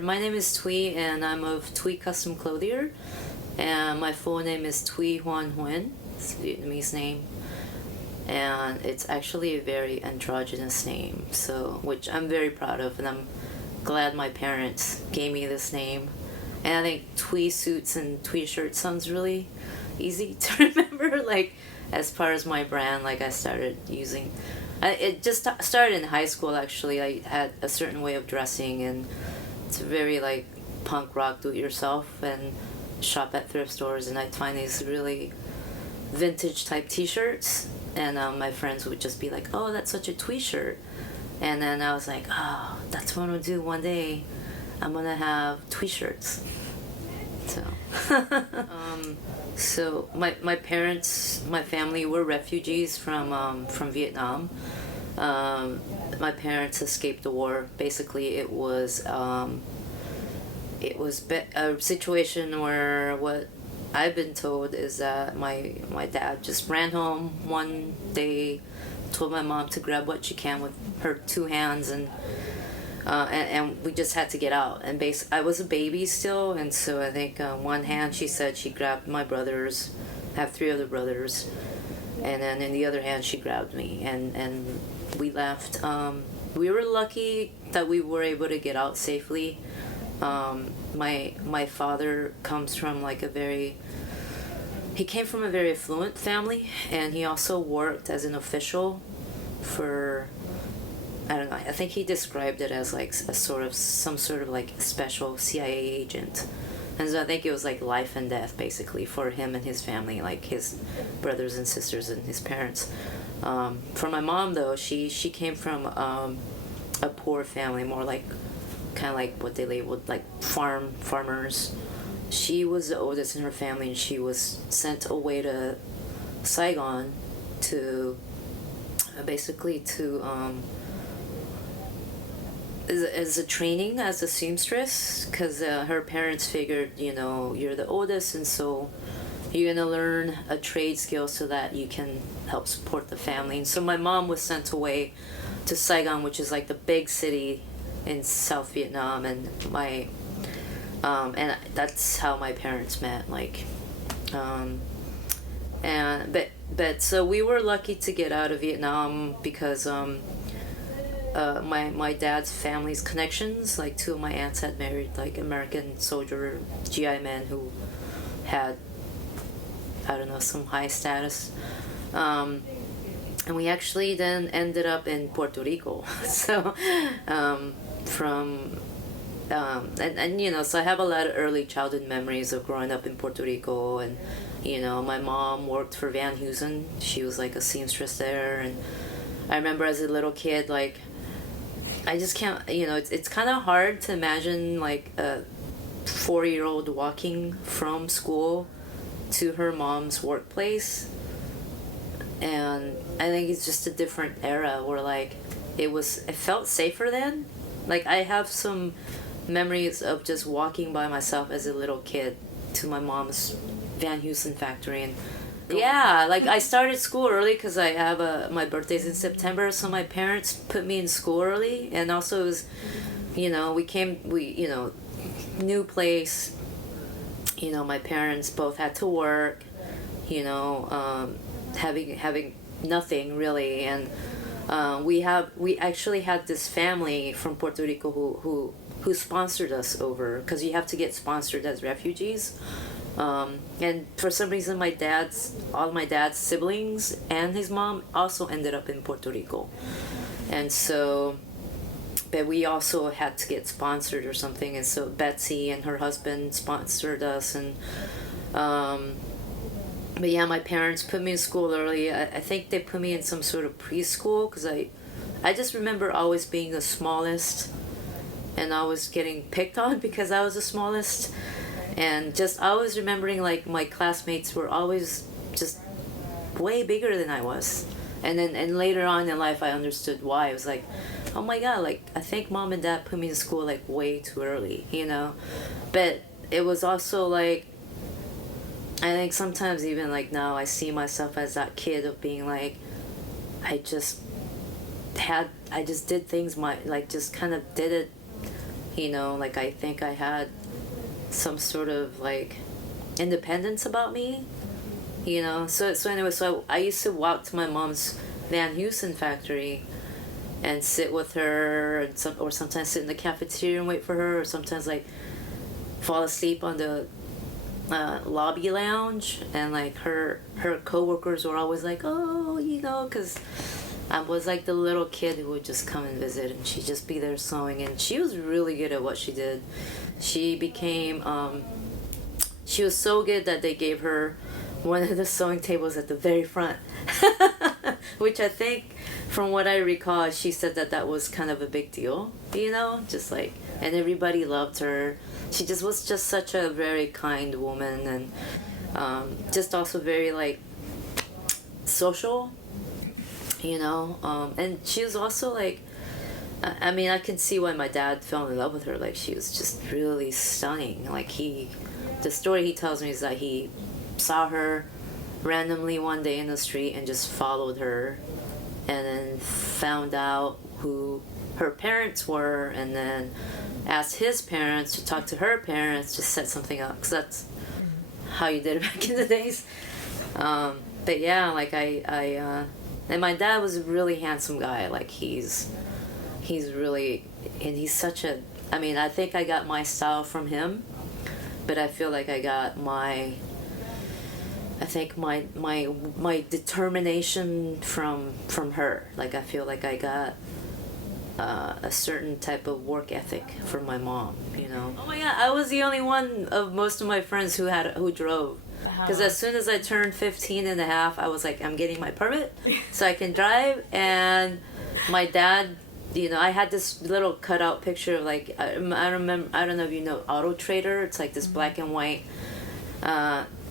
My name is Thúy and I'm of THÚY Custom Clothier, and my full name is Thúy Nguyen. It's a Vietnamese name, and it's actually a very androgynous name, so which I'm very proud of, and I'm glad my parents gave me this name. And I think Thúy suits and Thúy shirts sounds really easy to remember, like as far as my brand. Like I started using it just started in high school. Actually, I had a certain way of dressing, and it's very like punk rock, do it yourself, and shop at thrift stores, and I'd find these really vintage type t-shirts, and my friends would just be like, oh, that's such a Thúy shirt. And then I was like, oh, that's what I'm gonna do one day. I'm gonna have Thúy shirts. So so my parents, my family were refugees from Vietnam. My parents escaped the war. Basically, it was a situation where what I've been told is that my dad just ran home one day, told my mom to grab what she can with her two hands, and we just had to get out. And I was a baby still, and so I think one hand she said she grabbed my brothers. I have three other brothers, and then in the other hand she grabbed me, and we left. We were lucky that we were able to get out safely. My father comes from he came from a very affluent family, and he also worked as an official for, I don't know, I think he described it as like some sort of like special CIA agent. And so I think it was like life and death basically for him and his family, like his brothers and sisters and his parents. For my mom though, she came from a poor family, more like kind of like what they labeled like farmers. She was the oldest in her family, and she was sent away to Saigon to basically to as a training as a seamstress, because her parents figured, you're the oldest, and so you're gonna learn a trade skill so that you can help support the family. And so my mom was sent away to Saigon, which is like the big city in South Vietnam, and and that's how my parents met. But so we were lucky to get out of Vietnam because my dad's family's connections, like two of my aunts had married like American soldier GI men who had, I don't know, some high status. And we actually then ended up in Puerto Rico. So so I have a lot of early childhood memories of growing up in Puerto Rico. And my mom worked for Van Heusen. She was like a seamstress there, and I remember as a little kid, like I just can't, it's kind of hard to imagine like a 4-year-old walking from school to her mom's workplace. And I think it's just a different era where like it felt safer then. Like I have some memories of just walking by myself as a little kid to my mom's Van Heusen factory. And yeah, like I started school early because I have my birthday's in September, so my parents put me in school early. And also it was, new place, my parents both had to work, having nothing really. And we actually had this family from Puerto Rico who sponsored us over, because you have to get sponsored as refugees. And for some reason all my dad's siblings and his mom also ended up in Puerto Rico. And so, but we also had to get sponsored or something, and so Betsy and her husband sponsored us. And but yeah, my parents put me in school early. I think they put me in some sort of preschool, because I just remember always being the smallest, and I was getting picked on because I was the smallest. And just always remembering like my classmates were always just way bigger than I was. And later on in life I understood why. It was like, oh my god, like I think mom and dad put me in school like way too early, But it was also like, I think sometimes even like now I see myself as that kid of being like, I just did things just kind of did it You know, like I think I had some sort of like independence about me. You know, so anyway, so I used to walk to my mom's Van Heusen factory and sit with her, and or sometimes sit in the cafeteria and wait for her, or sometimes like fall asleep on the lobby lounge, and like her coworkers were always like, oh, you know, because I was like the little kid who would just come and visit, and she'd just be there sewing, and she was really good at what she did. She became she was so good that they gave her one of the sewing tables at the very front, which I think, from what I recall, she said that that was kind of a big deal, you know, just like, and everybody loved her. She just was just such a very kind woman, and just also very like social, you know, and she was also like, I mean, I can see why my dad fell in love with her. Like, she was just really stunning. Like, the story he tells me is that he saw her randomly one day in the street and just followed her, and then found out who her parents were, and then asked his parents to talk to her parents to set something up, because that's how you did it back in the days. But yeah, like and my dad was a really handsome guy. Like, he's really, and he's such a, I mean, I think I got my style from him, but I feel like I got my determination from her. Like, I feel like I got a certain type of work ethic from my mom, you know. Oh my god, I was the only one of most of my friends who drove. Because as soon as I turned 15 and a half, I was like, I'm getting my permit so I can drive. And my dad, you know, I had this little cutout picture of like, I remember, I don't know if you know Auto Trader. It's like this black and white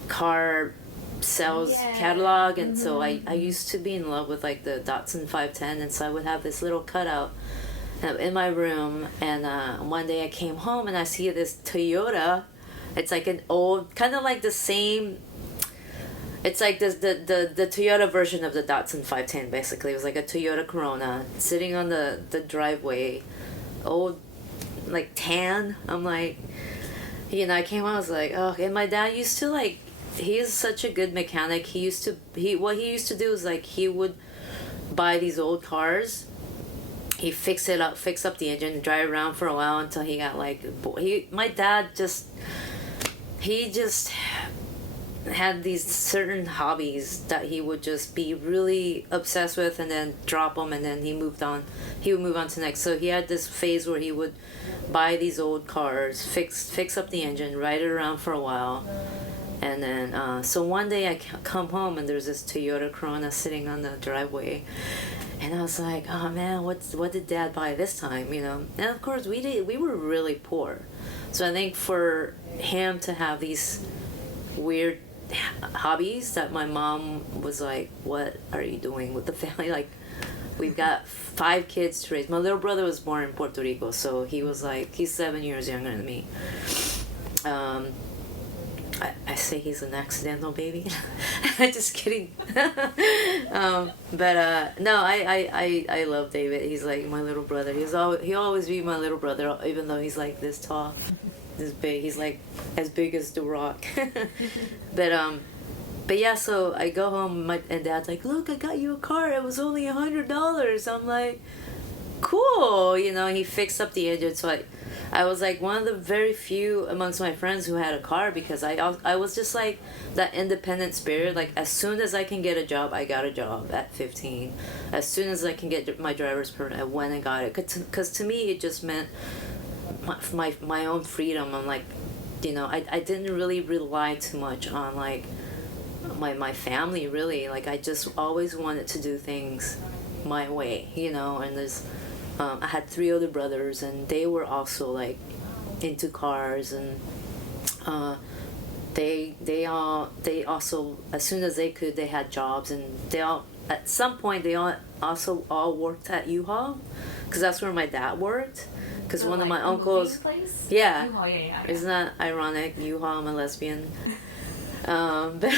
car sales catalog. And so I used to be in love with like the Datsun 510, and so I would have this little cutout in my room. And one day I came home and I see this Toyota. It's like an old, kind of like the same, it's like this, the Toyota version of the Datsun 510, basically. It was like a Toyota Corona sitting on the driveway, old, like tan. I'm like, you know, I came home, I was like, oh. And my dad used to like, he is such a good mechanic. What he used to do is like, he would buy these old cars, he fix up the engine, drive around for a while until he got like, my dad just had these certain hobbies that he would just be really obsessed with, and then drop them, and then he would move on to next. So he had this phase where he would buy these old cars, fix up the engine, ride it around for a while, and then so one day I come home and there's this Toyota Corona sitting on the driveway, and I was like, oh man, what did Dad buy this time, you know? And of course we were really poor, so I think for him to have these weird hobbies that my mom was like, what are you doing with the family? Like, we've got 5 kids to raise. My little brother was born in Puerto Rico, so he was like, he's 7 years younger than me. I say he's an accidental baby. Just kidding. But no, I love David. He's like my little brother. He'll always be my little brother, even though he's like this tall, this big. He's like as big as the Rock. But yeah, so I go home, and Dad's like, look, I got you a car. It was only $100. I'm like, cool. You know, he fixed up the engine. So I was like one of the very few amongst my friends who had a car, because I was just like that independent spirit. Like, as soon as I can get a job, I got a job at 15. As soon as I can get my driver's permit, I went and got it. Because to me, it just meant my own freedom. I'm like, you know, I didn't really rely too much on like my family, really. Like, I just always wanted to do things my way, you know. And there's I had 3 older brothers, and they were also like into cars, and they also, as soon as they could, they had jobs, and they all, at some point, they all worked at U-Haul, because that's where my dad worked. Because one of my uncles, yeah, U-Haul, yeah, isn't that ironic? U-Haul, I'm a lesbian. But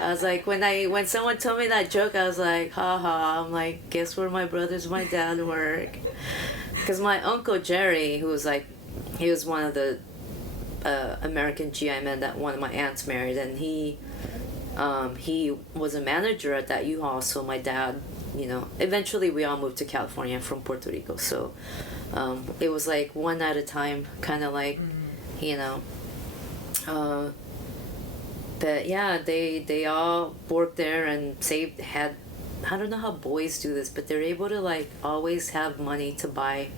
I was like, when someone told me that joke, I was like, haha. I'm like, guess where my brothers, my dad work. Because my uncle Jerry, who was like, he was one of the American GI men that one of my aunts married, and he was a manager at that U-Haul. So my dad, you know, eventually we all moved to California from Puerto Rico. So it was like one at a time, kind of like, you know. But yeah, they all worked there and had, I don't know how boys do this, but they're able to like always have money to buy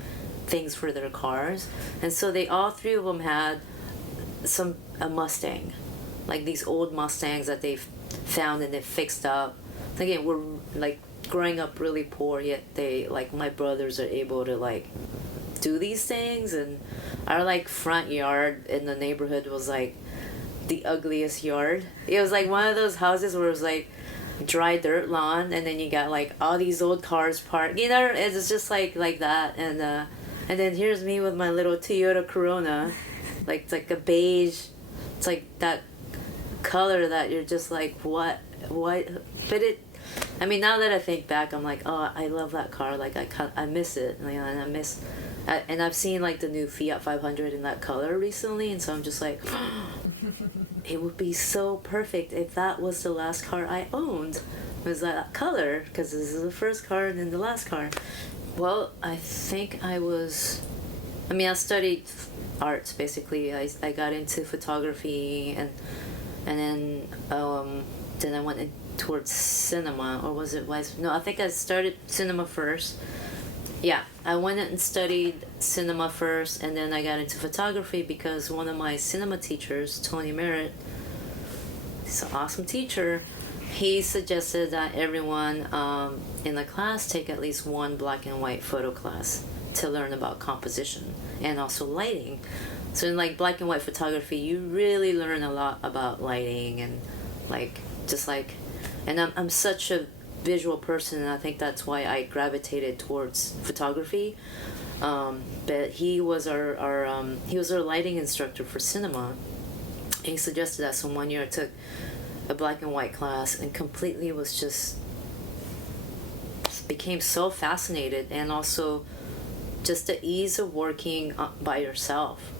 things for their cars. And so all three of them had a Mustang, like these old Mustangs that they found and they fixed up. Again, we're like growing up really poor, yet they, like, my brothers are able to like do these things. And our like front yard in the neighborhood was like the ugliest yard. It was like one of those houses where it was like dry dirt lawn, and then you got like all these old cars parked, you know. It's just like that. And then here's me with my little Toyota Corona, like it's like a beige, it's like that color that you're just like, what. But it, I mean, now that I think back, I'm like, oh, I love that car. Like I miss it, and I've seen like the new Fiat 500 in that color recently, and so I'm just like, it would be so perfect if that was the last car I owned, was that color, because this is the first car and then the last car. Well, I think I studied arts basically. I got into photography, and then I went towards cinema, or was it wise? No, I think I started cinema first. Yeah, I went and studied cinema first, and then I got into photography because one of my cinema teachers, Tony Merritt, he's an awesome teacher. He suggested that everyone in the class take at least one black and white photo class to learn about composition and also lighting. So in like black and white photography, you really learn a lot about lighting and and I'm such a visual person, and I think that's why I gravitated towards photography. But he was our lighting instructor for cinema. He suggested that, so one year I took a black and white class and completely became so fascinated, and also just the ease of working by yourself.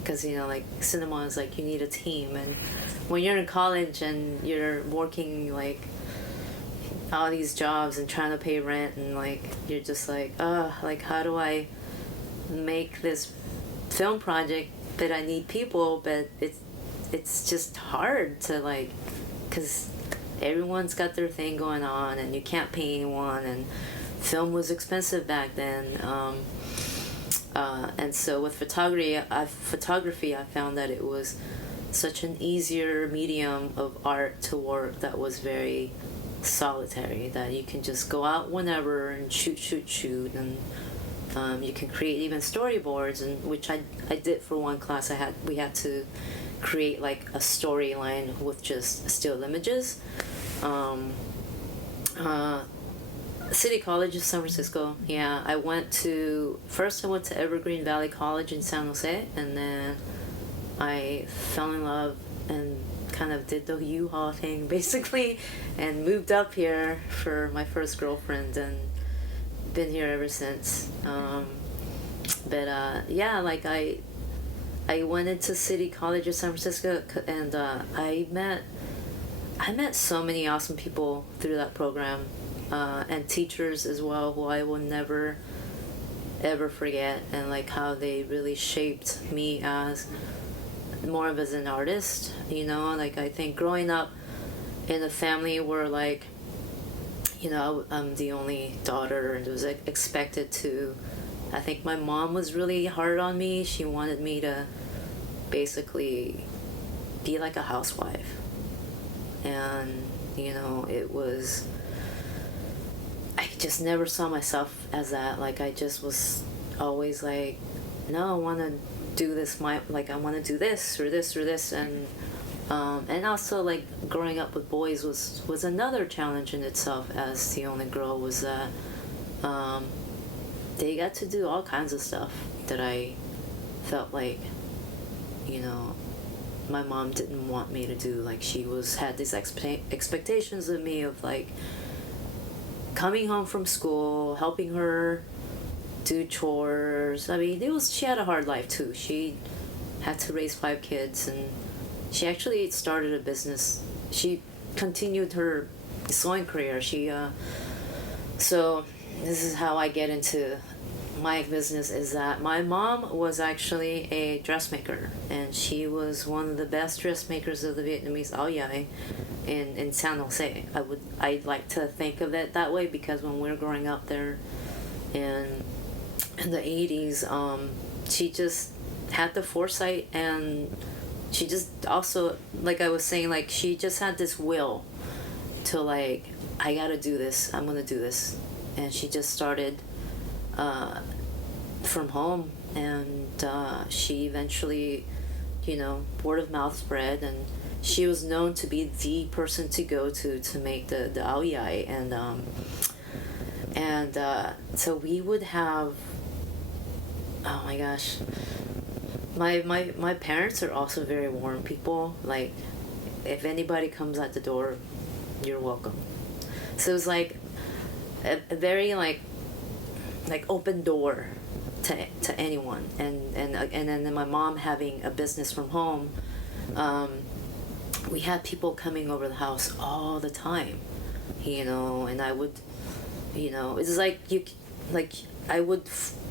Because, you know, like cinema is like, you need a team, and when you're in college and you're working like all these jobs and trying to pay rent, and like you're just like, like, how do I make this film project? But I need people, but it's just hard to like, because everyone's got their thing going on and you can't pay anyone, and film was expensive back then. And so with photography, I found that it was such an easier medium of art to work that was very solitary, that you can just go out whenever and shoot, and you can create even storyboards, and which I did for one class. We had to create like a storyline with just still images. City College of San Francisco. Yeah, I went to Evergreen Valley College in San Jose, and then I fell in love and kind of did the U-Haul thing basically, and moved up here for my first girlfriend, and been here ever since. Yeah, like I went into City College of San Francisco, and I met so many awesome people through that program, and teachers as well, who I will never ever forget, and like how they really shaped me as an artist, you know. Like, I think growing up in a family where, like, you know, I'm the only daughter and was expected to, I think my mom was really hard on me. She wanted me to basically be like a housewife, and, you know, I just never saw myself as that. Like, I just was always like, no, I want to do this. I want to do this or this or this, and also, like, growing up with boys was another challenge in itself. As the only girl, was that they got to do all kinds of stuff that I felt like, you know, my mom didn't want me to do. Like, she had these expectations of me of like coming home from school, helping her do chores. I mean, she had a hard life too. She had to raise 5 kids, and she actually started a business. She continued her sewing career. So this is how I get into my business, is that my mom was actually a dressmaker, and she was one of the best dressmakers of the Vietnamese ao dai in San Jose. I'd like to think of it that way, because when we were growing up there in the 80s, she just had the foresight, and she just also, like I was saying, like she just had this will to like, I gotta do this, I'm gonna do this. And she just started from home, and she eventually, word of mouth spread, and she was known to be the person to go to make the ao dai, and so we would have, oh my gosh, my parents are also very warm people. Like, if anybody comes at the door, you're welcome. So it was like a very like open door to anyone, and then my mom having a business from home, we had people coming over the house all the time, and I would, it's like I would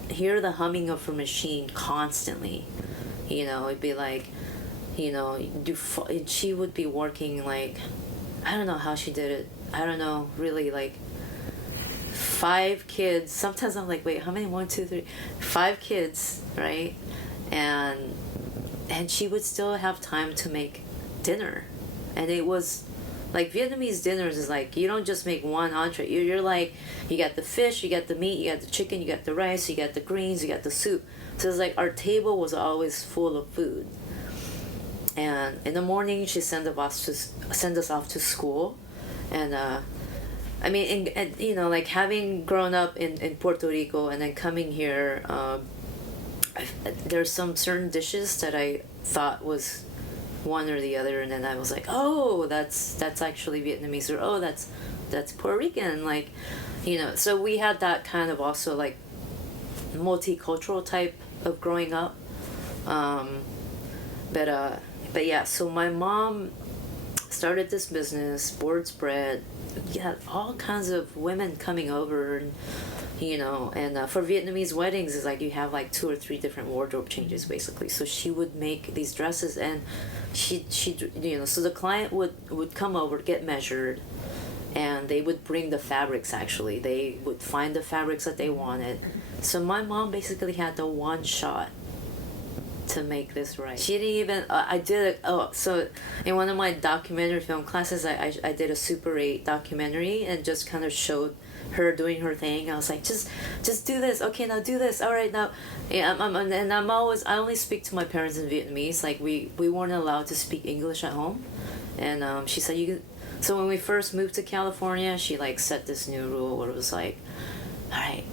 hear the humming of her machine constantly. It'd be like, she would be working like, I don't know how she did it. I don't know, really, like 5 kids. Sometimes I'm like, wait, how many? 1, 2, 3, 5 kids, right? And she would still have time to make dinner. And it was like, Vietnamese dinners is like, you don't just make one entree. You're like, you got the fish, you got the meat, you got the chicken, you got the rice, you got the greens, you got the soup. So it's like our table was always full of food. And in the morning, she send us off to school, and I mean, and like having grown up in Puerto Rico and then coming here, there's some certain dishes that I thought was one or the other, and then I was like, oh, that's actually Vietnamese, or oh, that's Puerto Rican, like, So we had that kind of also like multicultural type of growing up, but yeah. So my mom started this business, board spread. You had all kinds of women coming over, and and for Vietnamese weddings, is like you have like 2 or 3 different wardrobe changes basically. So she would make these dresses, and she so the client would come over, get measured, and they would bring the fabrics. Actually, they would find the fabrics that they wanted. So my mom basically had the one shot to make this right. She didn't even, I did it, so in one of my documentary film classes, I did a Super 8 documentary, and just kind of showed her doing her thing. I was like, just do this, okay, now do this, all right, now, yeah, I only speak to my parents in Vietnamese. Like, we weren't allowed to speak English at home, and she said, so when we first moved to California, she like set this new rule where it was like, all right,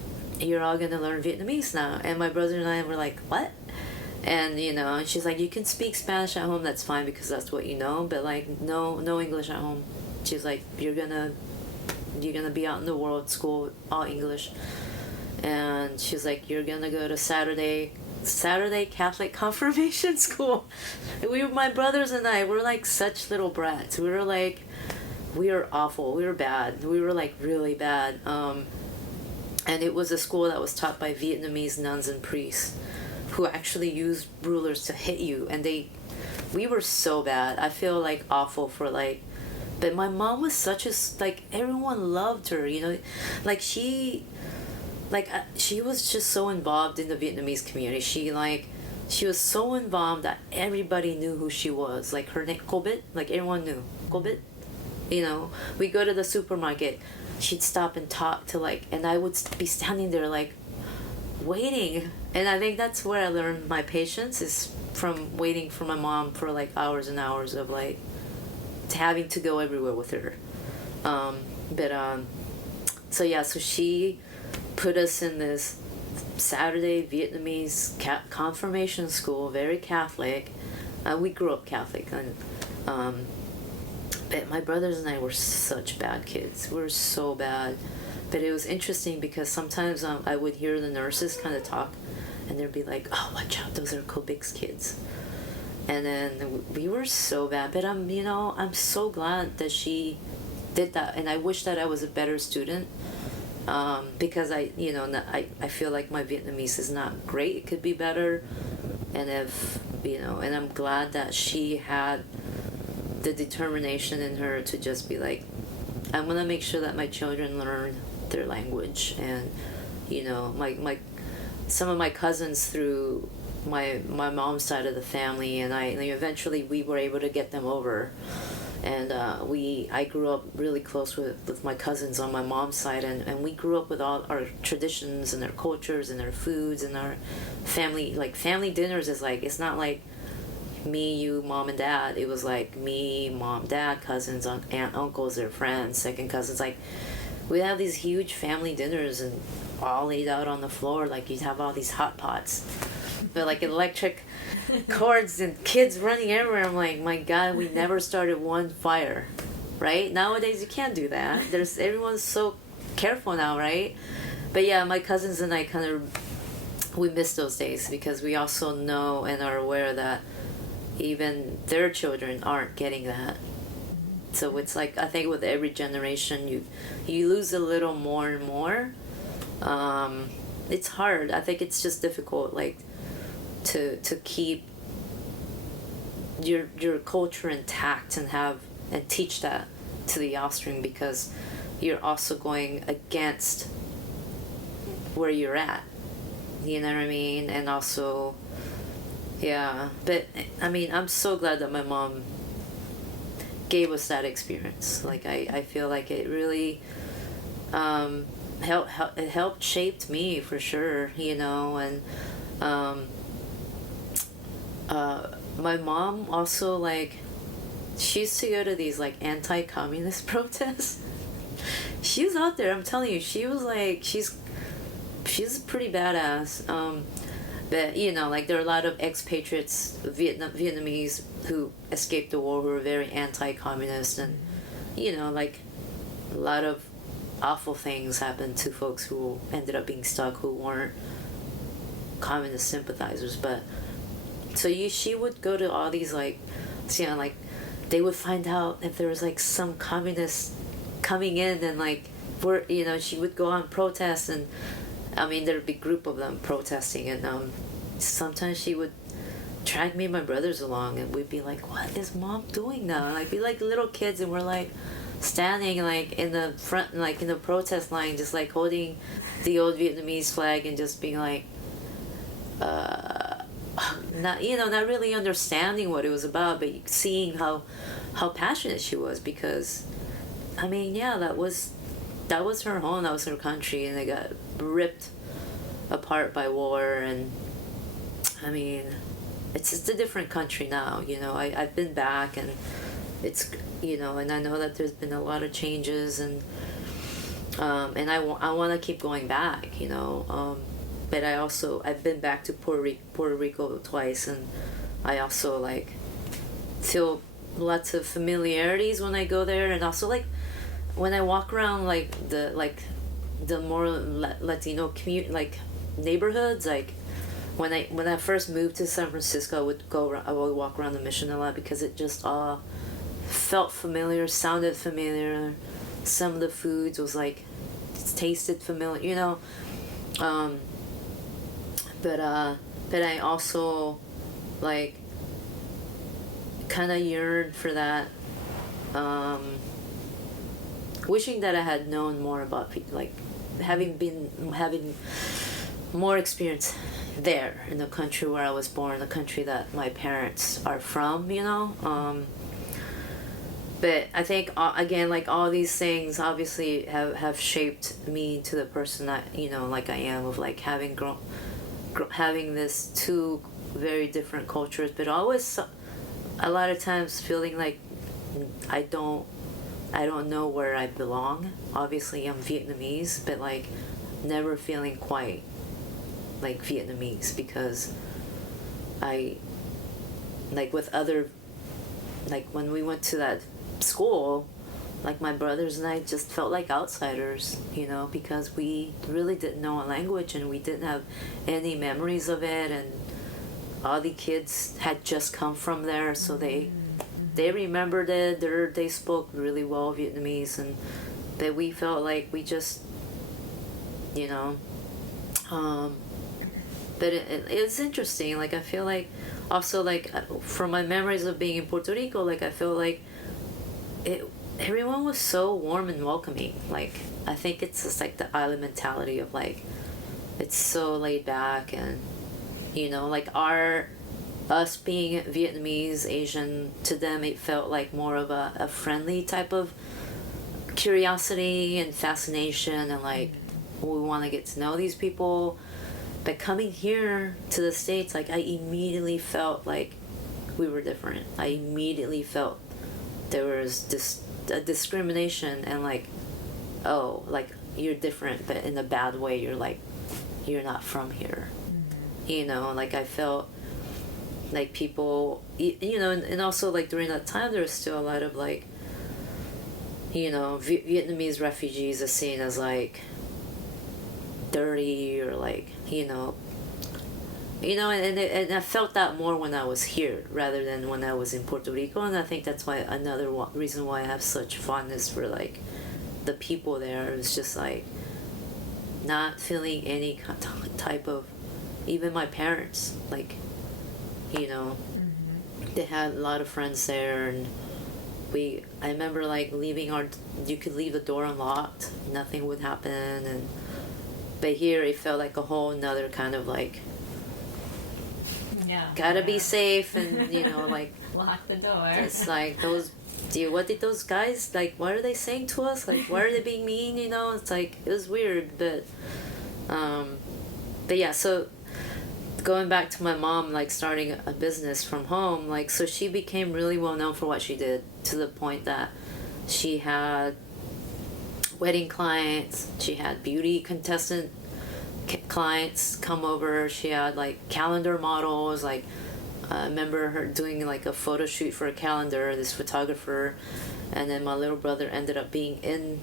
you're all gonna learn Vietnamese now. And my brother and I were like, what? And and she's like, you can speak Spanish at home, that's fine, because that's what you know, but like no English at home. She's like, you're gonna be out in the world, school all English. And she's like, you're gonna go to Saturday Catholic confirmation school. My brothers and I were like such little brats. We were awful, we were bad, we were like really bad. And it was a school that was taught by Vietnamese nuns and priests, who actually used rulers to hit you, and we were so bad. I feel like awful for like, but my mom was such a, like, everyone loved her, like she was just so involved in the Vietnamese community. She was so involved that everybody knew who she was. Like her name, Kobit, like everyone knew Kobit. We go to the supermarket, she'd stop and talk to and I would be standing there like waiting. And I think that's where I learned my patience, is from waiting for my mom for like hours and hours of like having to go everywhere with her. So she put us in this Saturday Vietnamese confirmation school, very Catholic. We grew up Catholic, and but my brothers and I were such bad kids. We were so bad. But it was interesting because sometimes I would hear the nurses kind of talk, and they'd be like, "Oh, watch out, those are Kobik's kids." And then we were so bad. But I'm so glad that she did that, and I wish that I was a better student, because I feel like my Vietnamese is not great. It could be better, and and I'm glad that she had the determination in her to just be like, I'm gonna make sure that my children learn their language. And my some of my cousins through my mom's side of the family, and eventually we were able to get them over. And I grew up really close with my cousins on my mom's side, and we grew up with all our traditions and their cultures and their foods and our family. Like, family dinners is like, it's not like me, you, mom, and dad. It was like me, mom, dad, cousins, aunt, uncles, their friends, second cousins. Like, we'd have these huge family dinners and all laid out on the floor. Like, you'd have all these hot pots, but like electric cords and kids running everywhere. I'm like, my God, we never started one fire, right? Nowadays you can't do that. Everyone's so careful now, right? But yeah, my cousins and I we miss those days, because we also know and are aware that even their children aren't getting that. So it's like, I think with every generation you lose a little more and more. It's hard. I think it's just difficult, like, to keep your culture intact and teach that to the offspring, because you're also going against where you're at, you know what I mean? And also, yeah, but I mean, I'm so glad that my mom gave us that experience. Like, I feel like it really helped shaped me for sure, and my mom also, like, she used to go to these like anti-communist protests. She was out there, I'm telling you. She was like, she's pretty badass. But like, there are a lot of expatriates, Vietnamese who escaped the war, who were very anti-communist, and like, a lot of awful things happened to folks who ended up being stuck, who weren't communist sympathizers. But so she would go to all these, like, like, they would find out if there was like some communists coming in, and like, she would go on protests, and I mean, there'd be a group of them protesting, and sometimes she would drag me and my brothers along, and we'd be like, what is mom doing now? And like, be like little kids, and we're like standing like in the front, like in the protest line, just like holding the old Vietnamese flag, and just being like, not really understanding what it was about, but seeing how passionate she was, because I mean, yeah, that was her home, that was her country, and they got ripped apart by war. And I mean, it's just a different country now. I've been back, and it's and I know that there's been a lot of changes, and I want to keep going back, but I've been back to Puerto Rico twice, and I also like feel lots of familiarities when I go there, and also like when I walk around like the more Latino community, like neighborhoods, like when I first moved to San Francisco, I would walk around the Mission a lot, because it just all felt familiar, sounded familiar. Some of the foods was like, tasted familiar, but I also like kind of yearned for that, wishing that I had known more about people, like having more experience there in the country where I was born, the country that my parents are from, but I think, again, like, all these things obviously have shaped me to the person that like I am, of like having this two very different cultures, but always a lot of times feeling like I don't know where I belong. Obviously I'm Vietnamese, but like never feeling quite like Vietnamese, because I, like, with other, like, when we went to that school, like my brothers and I just felt like outsiders, you know, because we really didn't know a language and we didn't have any memories of it, and all the kids had just come from there, so they remembered it. They spoke really well Vietnamese, and that we felt like we just, you know, but it's interesting. Like I feel like also like from my memories of being in Puerto Rico, like I feel like everyone was so warm and welcoming. Like I think it's just like the island mentality of like it's so laid back, and you know, like us being Vietnamese, Asian, to them it felt like more of a friendly type of curiosity and fascination, and like we want to get to know these people. But coming here to the States, like I immediately felt like we were different. I immediately felt there was a discrimination, and like, oh, like you're different, but in a bad way. You're like, you're not from here, you know. Like I felt like people, you know, and also like during that time there was still a lot of like, you know, Vietnamese refugees are seen as like dirty or like, you know, and I felt that more when I was here rather than when I was in Puerto Rico, and I think that's why another reason why I have such fondness for like the people there. It was just like not feeling any type of, even my parents, like, you know, they had a lot of friends there, and I remember like you could leave the door unlocked, nothing would happen, and but here it felt like a whole nother kind of like, gotta be safe, and you know, like lock the door. It's like what did those guys like? What are they saying to us? Like, why are they being mean? You know, it's like it was weird, but yeah. So going back to my mom, like starting a business from home, like so she became really well known for what she did, to the point that she had wedding clients, she had beauty contestant clients come over, she had like calendar models, like I remember her doing like a photo shoot for a calendar, this photographer, and then my little brother ended up being in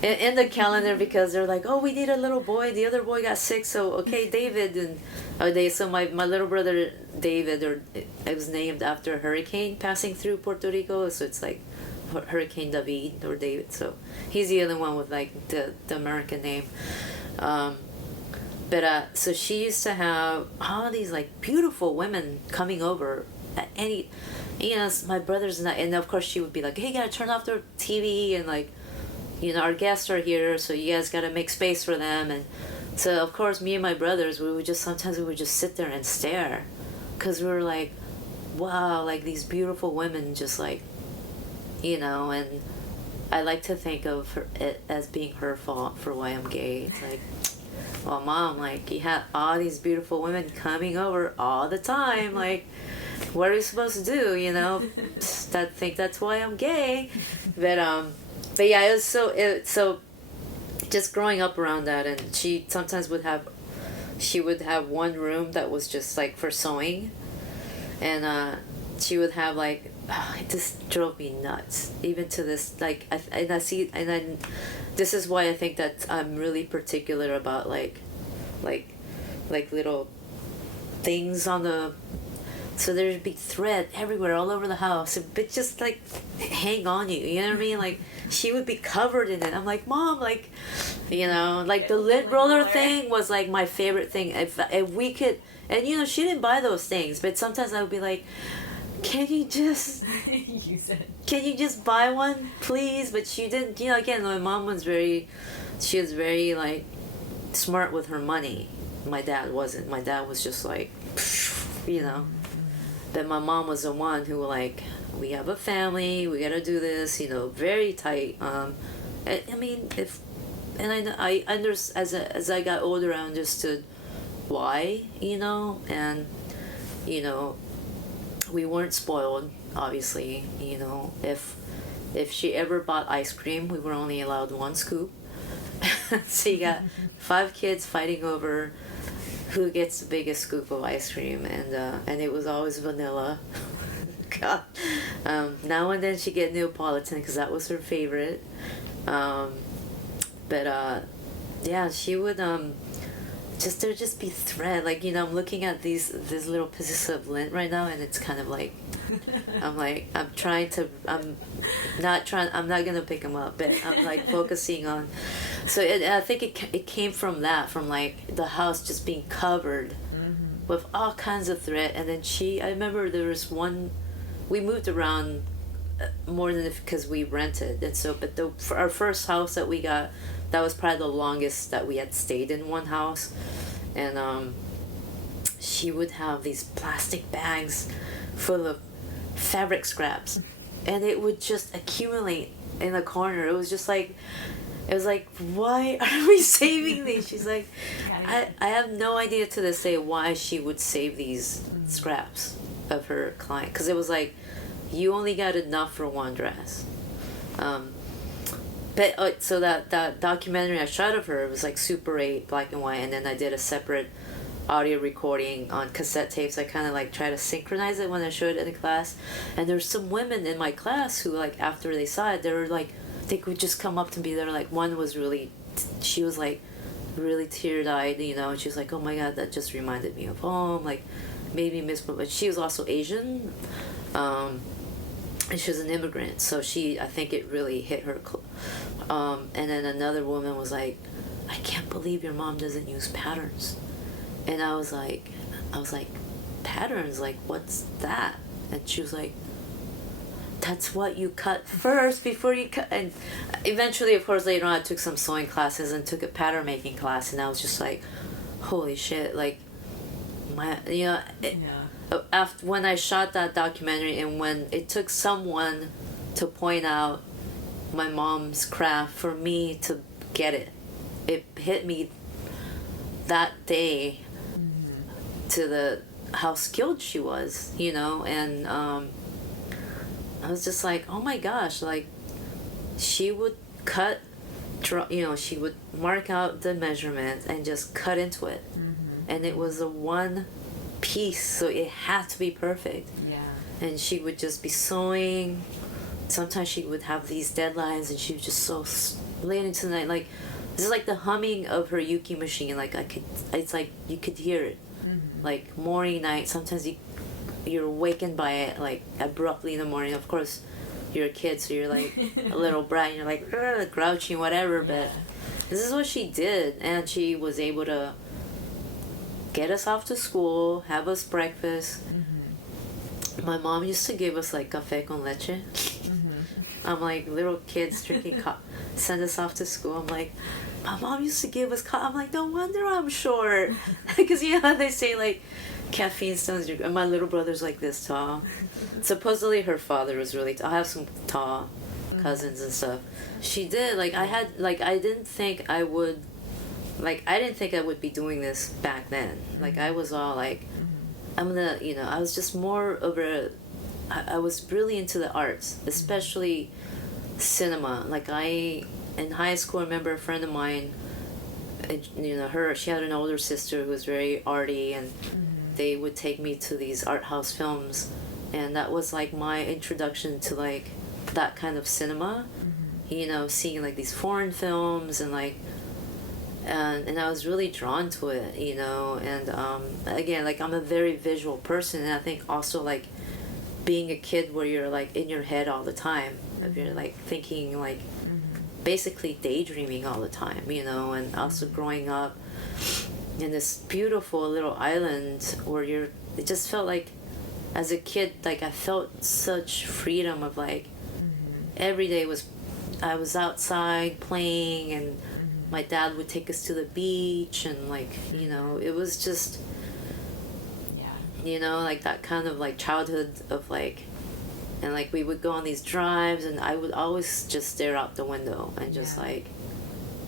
the calendar because they're like, oh, we need a little boy, the other boy got sick, so okay, David, and so my little brother David, or it was named after a hurricane passing through Puerto Rico, so it's like Hurricane David or David, so he's the other one with like the American name. But so she used to have all these like beautiful women coming over at any, you know, my brothers and of course she would be like, hey, you gotta turn off the TV, and like, you know, our guests are here, so you guys gotta make space for them. And so of course me and my brothers, we would just sit there and stare, because we were like, wow, like these beautiful women, just like, you know. And I like to think of it as being her fault for why I'm gay. It's like, well, Mom, like you had all these beautiful women coming over all the time, like what are we supposed to do, you know? I think that's why I'm gay. But yeah, it was so just growing up around that. And she sometimes would have one room that was just like for sewing, and she would have like, it just drove me nuts even to this, like this is why I think that I'm really particular about like little things on the, so there'd be thread everywhere all over the house, but just like hang on you know what I mean? Like she would be covered in it. I'm like, Mom, like, you know, like the lint roller thing was like my favorite thing. If we could, and you know, she didn't buy those things, but sometimes I would be like, can you just use it? Can you just buy one, please? But she didn't. You know, again, my mom was very like smart with her money. My dad wasn't. My dad was just like, you know. But my mom was the one who like, we have a family, we gotta do this, you know, very tight. I mean, I understood as I got older, I understood why, you know, and you know, we weren't spoiled, obviously, you know. If she ever bought ice cream, we were only allowed one scoop. So you got 5 kids fighting over who gets the biggest scoop of ice cream, and it was always vanilla, God. Now and then she get Neapolitan because that was her favorite. Yeah, she would there'd just be thread. Like, I'm looking at these little pieces of lint right now, and it's kind of like, I'm not gonna pick them up, but I'm like focusing on. So I think it came from that, from like the house just being covered with all kinds of thread. And then I remember there was one, we moved around more than because we rented, and so for our first house that we got, that was probably the longest that we had stayed in one house. And she would have these plastic bags full of fabric scraps, and it would just accumulate in a corner. It was like, why are we saving these? She's like, I have no idea to this day why she would save these scraps of her client, because it was like, you only got enough for one dress. But so that documentary I shot of her was like Super 8 black and white, and then I did a separate audio recording on cassette tapes. I kind of like try to synchronize it when I showed it in the class. And there's some women in my class who, like, after they saw it, they were like, they would just come up to me. They were like, one was really, she was like really teary-eyed, and she was like, oh my God, that just reminded me of home, like made me miss. But she was also Asian. And she was an immigrant, so I think it really hit her. And then another woman was like, I can't believe your mom doesn't use patterns. And I was like, patterns? Like, what's that? And she was like, that's what you cut first before you cut. And eventually, of course, later on, I took some sewing classes and took a pattern making class, and I was just like, holy shit, like, after when I shot that documentary, and when it took someone to point out my mom's craft for me to get it hit me that day to how skilled she was, and I was just like, oh my gosh, like, she would cut, she would mark out the measurements and just cut into it, and it was a one piece, so it had to be perfect. And she would just be sewing. Sometimes she would have these deadlines, and she would just sew late into the night. Like, this is like the humming of her Yuki machine. Like, it's like you could hear it, like morning, night. Sometimes you're awakened by it, like abruptly in the morning. Of course, you're a kid, so you're like a little brat, and you're like grouchy, whatever. But this is what she did, and she was able to get us off to school, have us breakfast. My mom used to give us like café con leche. I'm like, little kids drinking send us off to school. I'm like, my mom used to give us I'm like, no wonder I'm short. Because they say like caffeine stuns your. And my little brother's like this tall. Supposedly her father was really tall. I have some tall cousins and stuff. She did, like, I didn't think I would be doing this back then. Like, I was all like, I'm gonna, I was just more of I was really into the arts, especially cinema. Like, in high school, I remember a friend of mine, she had an older sister who was very arty, and they would take me to these art house films, and that was like my introduction to like that kind of cinema, seeing like these foreign films, and like, and I was really drawn to it, and again, like, I'm a very visual person, and I think also like being a kid where you're like in your head all the time, if you're like thinking, like basically daydreaming all the time, and also growing up in this beautiful little island where it just felt like, as a kid, like, I felt such freedom of like, every day I was outside playing, and my dad would take us to the beach, and like, it was just, like that kind of like childhood of like, and like we would go on these drives, and I would always just stare out the window and just like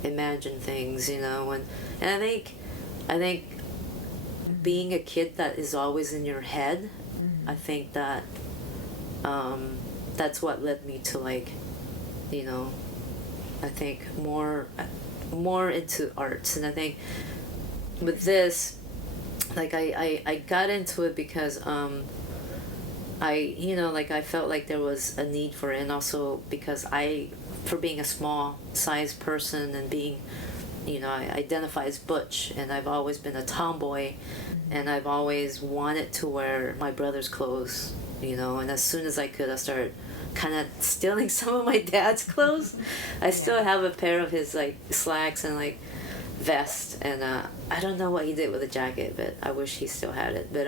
imagine things, and I think being a kid that is always in your head, I think that that's what led me to like, I think more into arts. And I think with this, like, I got into it because like I felt like there was a need for it, and also because for being a small sized person and being, I identify as Butch, and I've always been a tomboy, and I've always wanted to wear my brother's clothes, and as soon as I could, I started kind of stealing some of my dad's clothes. I still have a pair of his like slacks and like vest, and I don't know what he did with the jacket, but I wish he still had it. But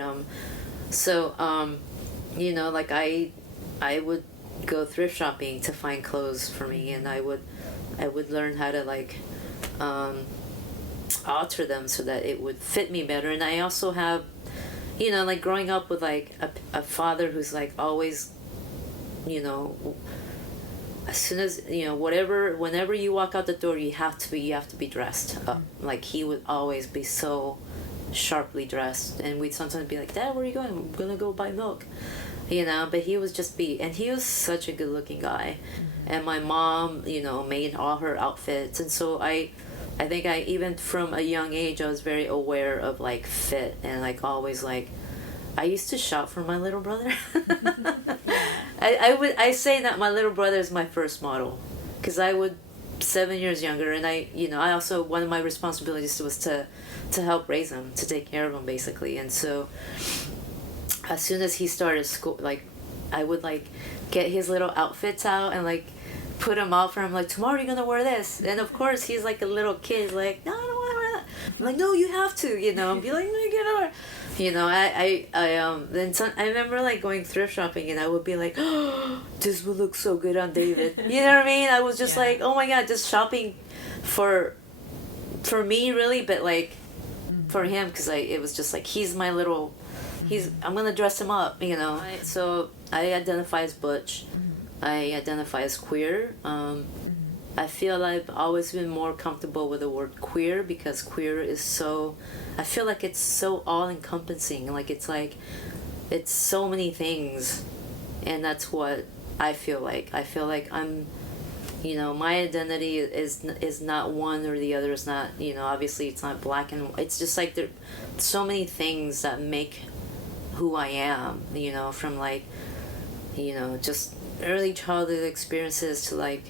like I would go thrift shopping to find clothes for me, and I would learn how to like alter them so that it would fit me better. And I also have, like growing up with like a father who's like always, as soon as whenever you walk out the door, you have to be dressed up. Like he would always be so sharply dressed, and we'd sometimes be like, Dad, where are you going? I'm gonna go buy milk, but he was and he was such a good looking guy. And my mom, made all her outfits, and so I think I, even from a young age, I was very aware of like fit, and like always like I used to shop for my little brother. I say that my little brother is my first model, because I would 7 years younger, and I also, one of my responsibilities was to help raise him, to take care of him basically. And so as soon as he started school, like I would like get his little outfits out and like put them out for him, like, tomorrow you're gonna wear this. And of course he's like a little kid, like, no, I don't want to wear that. I'm like, no, you have to, and be like, no, you get over. I remember like going thrift shopping, and I would be like, oh, this would look so good on David. You know what I mean? I was just like, oh my God, just shopping for me really, but like for him, because it was just like, he's my little, I'm gonna dress him up, So I identify as Butch. I identify as queer. I feel I've always been more comfortable with the word queer, because queer is so, I feel like it's so all-encompassing. Like it's so many things, and that's what I feel like. I feel like I'm, my identity is not one or the other. It's not, obviously it's not black and white. It's just like there's so many things that make who I am, from like, just early childhood experiences to like,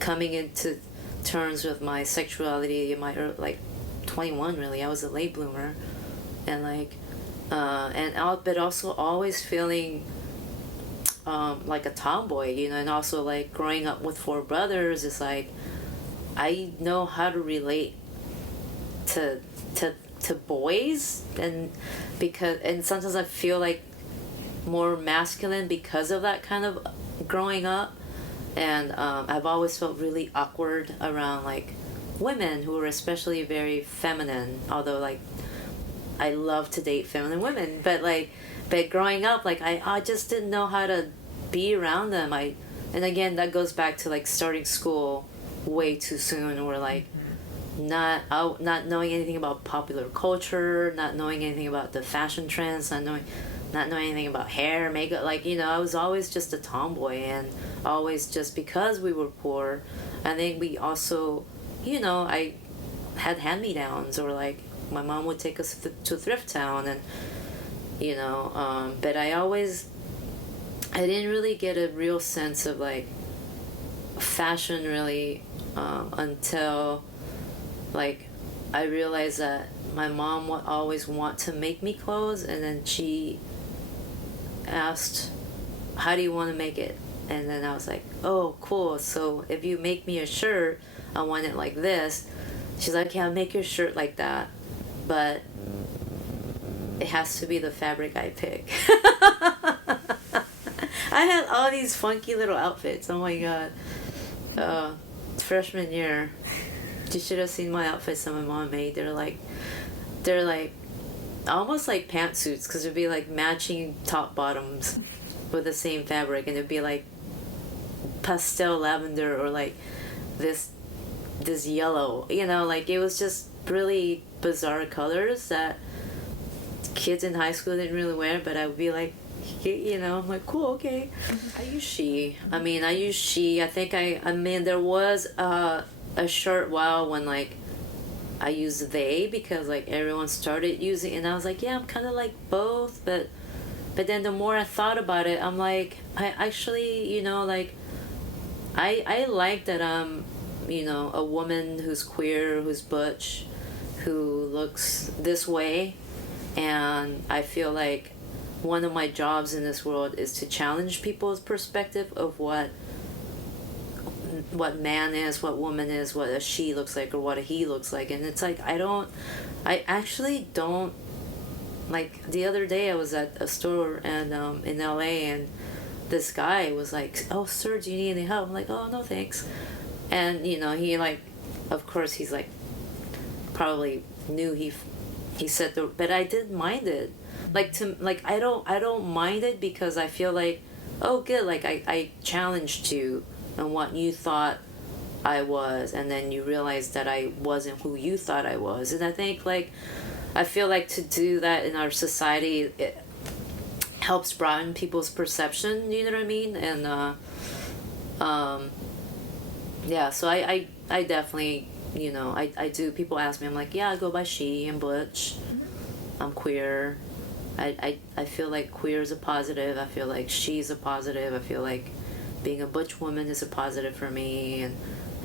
coming into terms with my sexuality in my like 21 really. I was a late bloomer, and like but also always feeling like a tomboy, and also like growing up with 4 brothers, it's like I know how to relate to boys, and sometimes I feel like more masculine because of that kind of growing up. And I've always felt really awkward around like women who are especially very feminine, although like I love to date feminine women, but growing up, like I just didn't know how to be around them. And again, that goes back to like starting school way too soon, or like not knowing anything about popular culture, not knowing anything about the fashion trends, not knowing anything about hair, makeup. Like, I was always just a tomboy, and always, just because we were poor. I think we also, I had hand-me-downs, or like my mom would take us to Thrift Town, and but I didn't really get a real sense of like fashion really until like I realized that my mom would always want to make me clothes, and then she asked, how do you want to make it? And then I was like, oh, cool, so if you make me a shirt, I want it like this. She's like, yeah, I'll make your shirt like that, but it has to be the fabric I pick. I had all these funky little outfits. Oh my God. Freshman year, you should have seen my outfits that my mom made. They're like almost like pantsuits, because it'd be like matching top bottoms with the same fabric, and it'd be like pastel lavender, or like this yellow, like it was just really bizarre colors that kids in high school didn't really wear. But I would be like, I'm like, cool, okay. I use she. I think there was a short while when like I used they, because like everyone started using, and I was like, yeah, I'm kind of like both, but But then the more I thought about it, I'm like, I actually, like, I like that I'm, a woman who's queer, who's butch, who looks this way. And I feel like one of my jobs in this world is to challenge people's perspective of what man is, what woman is, what a she looks like, or what a he looks like. And it's like, I actually don't, like, the other day I was at a store and in LA, and this guy was like, "Oh, sir, do you need any help?" I'm like, "Oh, no, thanks." And he, like, of course he's like, probably knew he said but I didn't mind it. Like, I don't mind it, because I feel like, oh, good, like, I challenged you and what you thought I was, and then you realized that I wasn't who you thought I was. And I think, like, I feel like to do that in our society, it helps broaden people's perception, you know what I mean? And yeah, so I definitely, I do. People ask me, I'm like, yeah, I go by she, I'm butch, I'm queer. I feel like queer is a positive. I feel like she's a positive. I feel like being a butch woman is a positive for me. And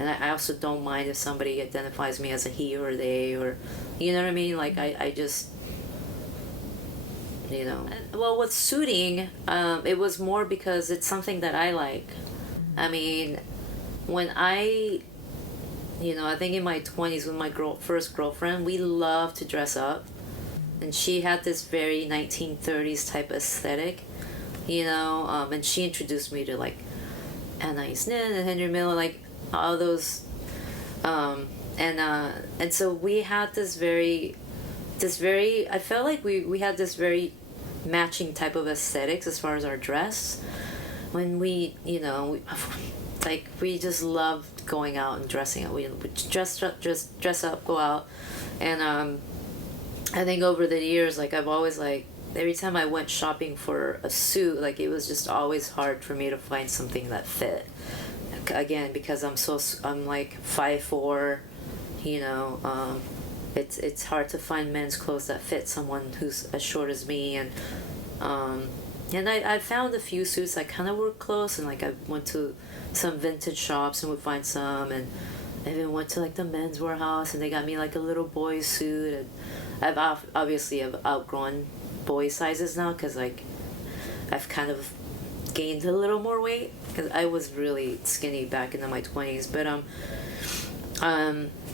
I also don't mind if somebody identifies me as a he or a they, or, you know what I mean? Like, I just, Well, with suiting, it was more because it's something that I like. I mean, when I think in my 20s with my first girlfriend, we loved to dress up. And she had this very 1930s type aesthetic, and she introduced me to, like, Anais Nin and Henry Miller, like, all those, and so we had this very, I felt like we had this very matching type of aesthetics as far as our dress. When we just loved going out and dressing up. We dress up, go out, and I think over the years, like, I've always, like, every time I went shopping for a suit, like, it was just always hard for me to find something that fit. Again, because I'm like 5'4", it's hard to find men's clothes that fit someone who's as short as me. And I found a few suits that kind of were close, and, like, I went to some vintage shops and would find some, and I even went to, like, the men's warehouse, and they got me, like, a little boy suit. And I've obviously outgrown boy sizes now, because, like, I've kind of gained a little more weight, because I was really skinny back in my 20s. But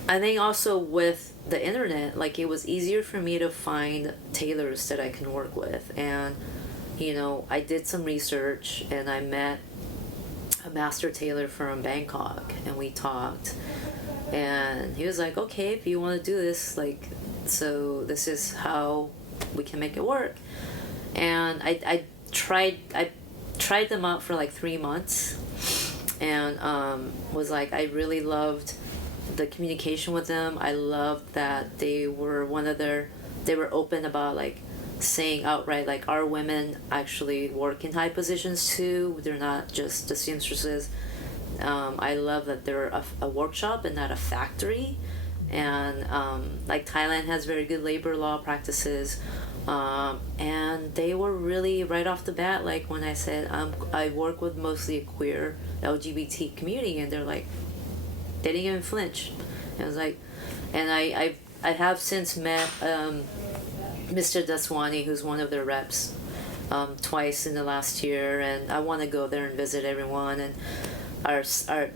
I think also with the internet, like, it was easier for me to find tailors that I can work with. And I did some research, and I met a master tailor from Bangkok, and we talked, and he was like, okay, if you want to do this, like, so this is how we can make it work. And I tried them out for like 3 months, and was like, I really loved the communication with them. I loved that they were open about, like, saying outright, like, our women actually work in high positions too. They're not just the seamstresses. I love that they're a workshop and not a factory. And like, Thailand has very good labor law practices. And they were really right off the bat, like, when I said I work with mostly a queer LGBT community, and they're like, they didn't even flinch. And I was like, and I have since met Mr. Daswani, who's one of their reps, twice in the last year, and I want to go there and visit everyone. And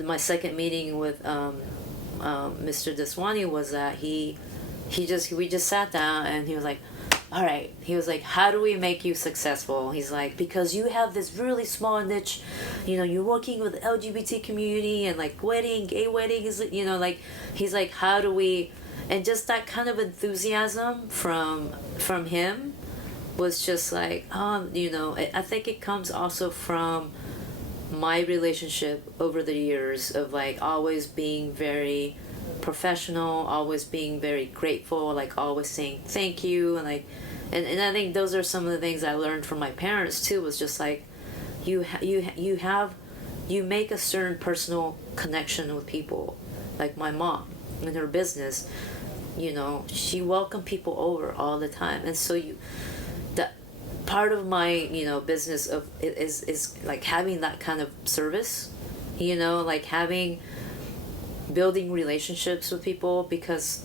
my second meeting with Mr. Daswani was that we just sat down, and he was like, all right, he was like, how do we make you successful? He's like, because you have this really small niche, you're working with the LGBT community, and, like, gay wedding is, like, he's like, how do we, and just that kind of enthusiasm from him was just like, I think it comes also from my relationship over the years of, like, always being very professional, always being very grateful, like, always saying thank you, and, like, and I think those are some of the things I learned from my parents too, was just like, you make a certain personal connection with people. Like, my mom in her business, she welcomed people over all the time, and so part of my, you know, business of is like having that kind of service, you know, like building relationships with people, because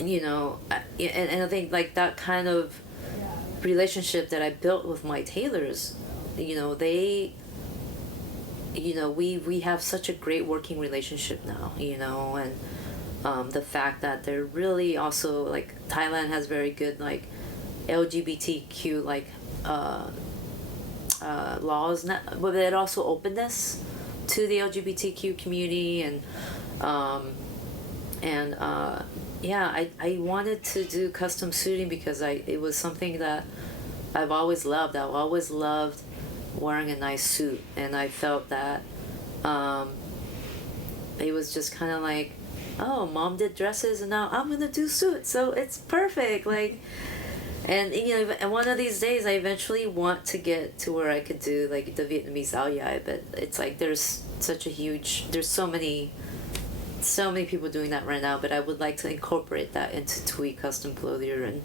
you know, and I think like that kind of relationship that I built with my tailors, you know, we have such a great working relationship now, you know, and the fact that they're really also like Thailand has very good like LGBTQ like laws, but it also openness to the LGBTQ community, and yeah, I wanted to do custom suiting because it was something that I've always loved. I've always loved wearing a nice suit, and I felt that it was just kind of like, oh, mom did dresses and now I'm gonna do suits, so it's perfect. Like, and you know, and one of these days I eventually want to get to where I could do like the Vietnamese ao dai, but it's like there's so many people doing that right now, but I would like to incorporate that into THÚY Custom Clothier. And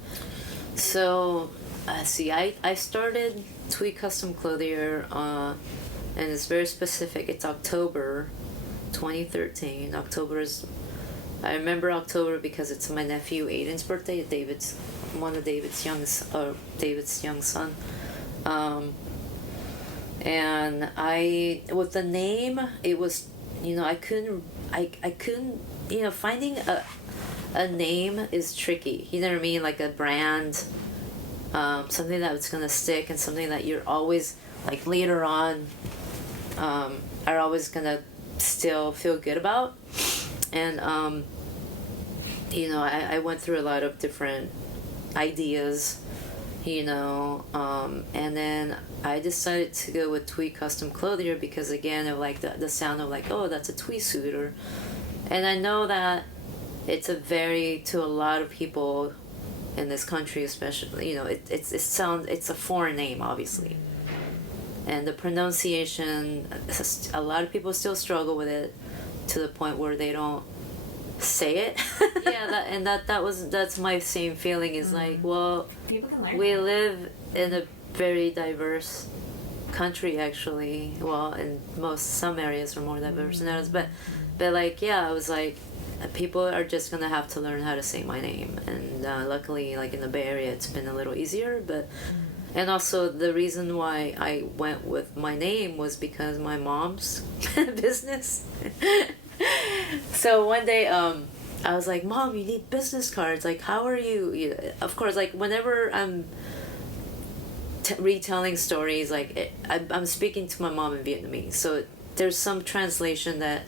so see, I started THÚY Custom Clothier and it's very specific. It's October 2013. I remember October because it's my nephew Aiden's birthday. David's young son. And with the name, it was, you know, I couldn't, you know, finding a name is tricky. You know what I mean? Like a brand, something that's gonna stick, and something that you're always like later on are always gonna still feel good about. And you know, I went through a lot of different ideas, you know, and then I decided to go with THÚY Custom Clothier because, again, of like the sound of like, oh, that's a Thúy suit, and I know that it's to a lot of people in this country, especially, you know, it's a foreign name, obviously, and the pronunciation, a lot of people still struggle with it to the point where they don't say it. Yeah, that's my same feeling, is like, well, we live in a very diverse country, actually. Well, in some areas are more diverse than others, but like, yeah, I was like, people are just gonna have to learn how to say my name, and luckily, like in the Bay Area, it's been a little easier. But and also the reason why I went with my name was because my mom's business. So one day, I was like, Mom, you need business cards. Like, how are you? Of course, like whenever I'm retelling stories, like I'm speaking to my mom in Vietnamese. So there's some translation that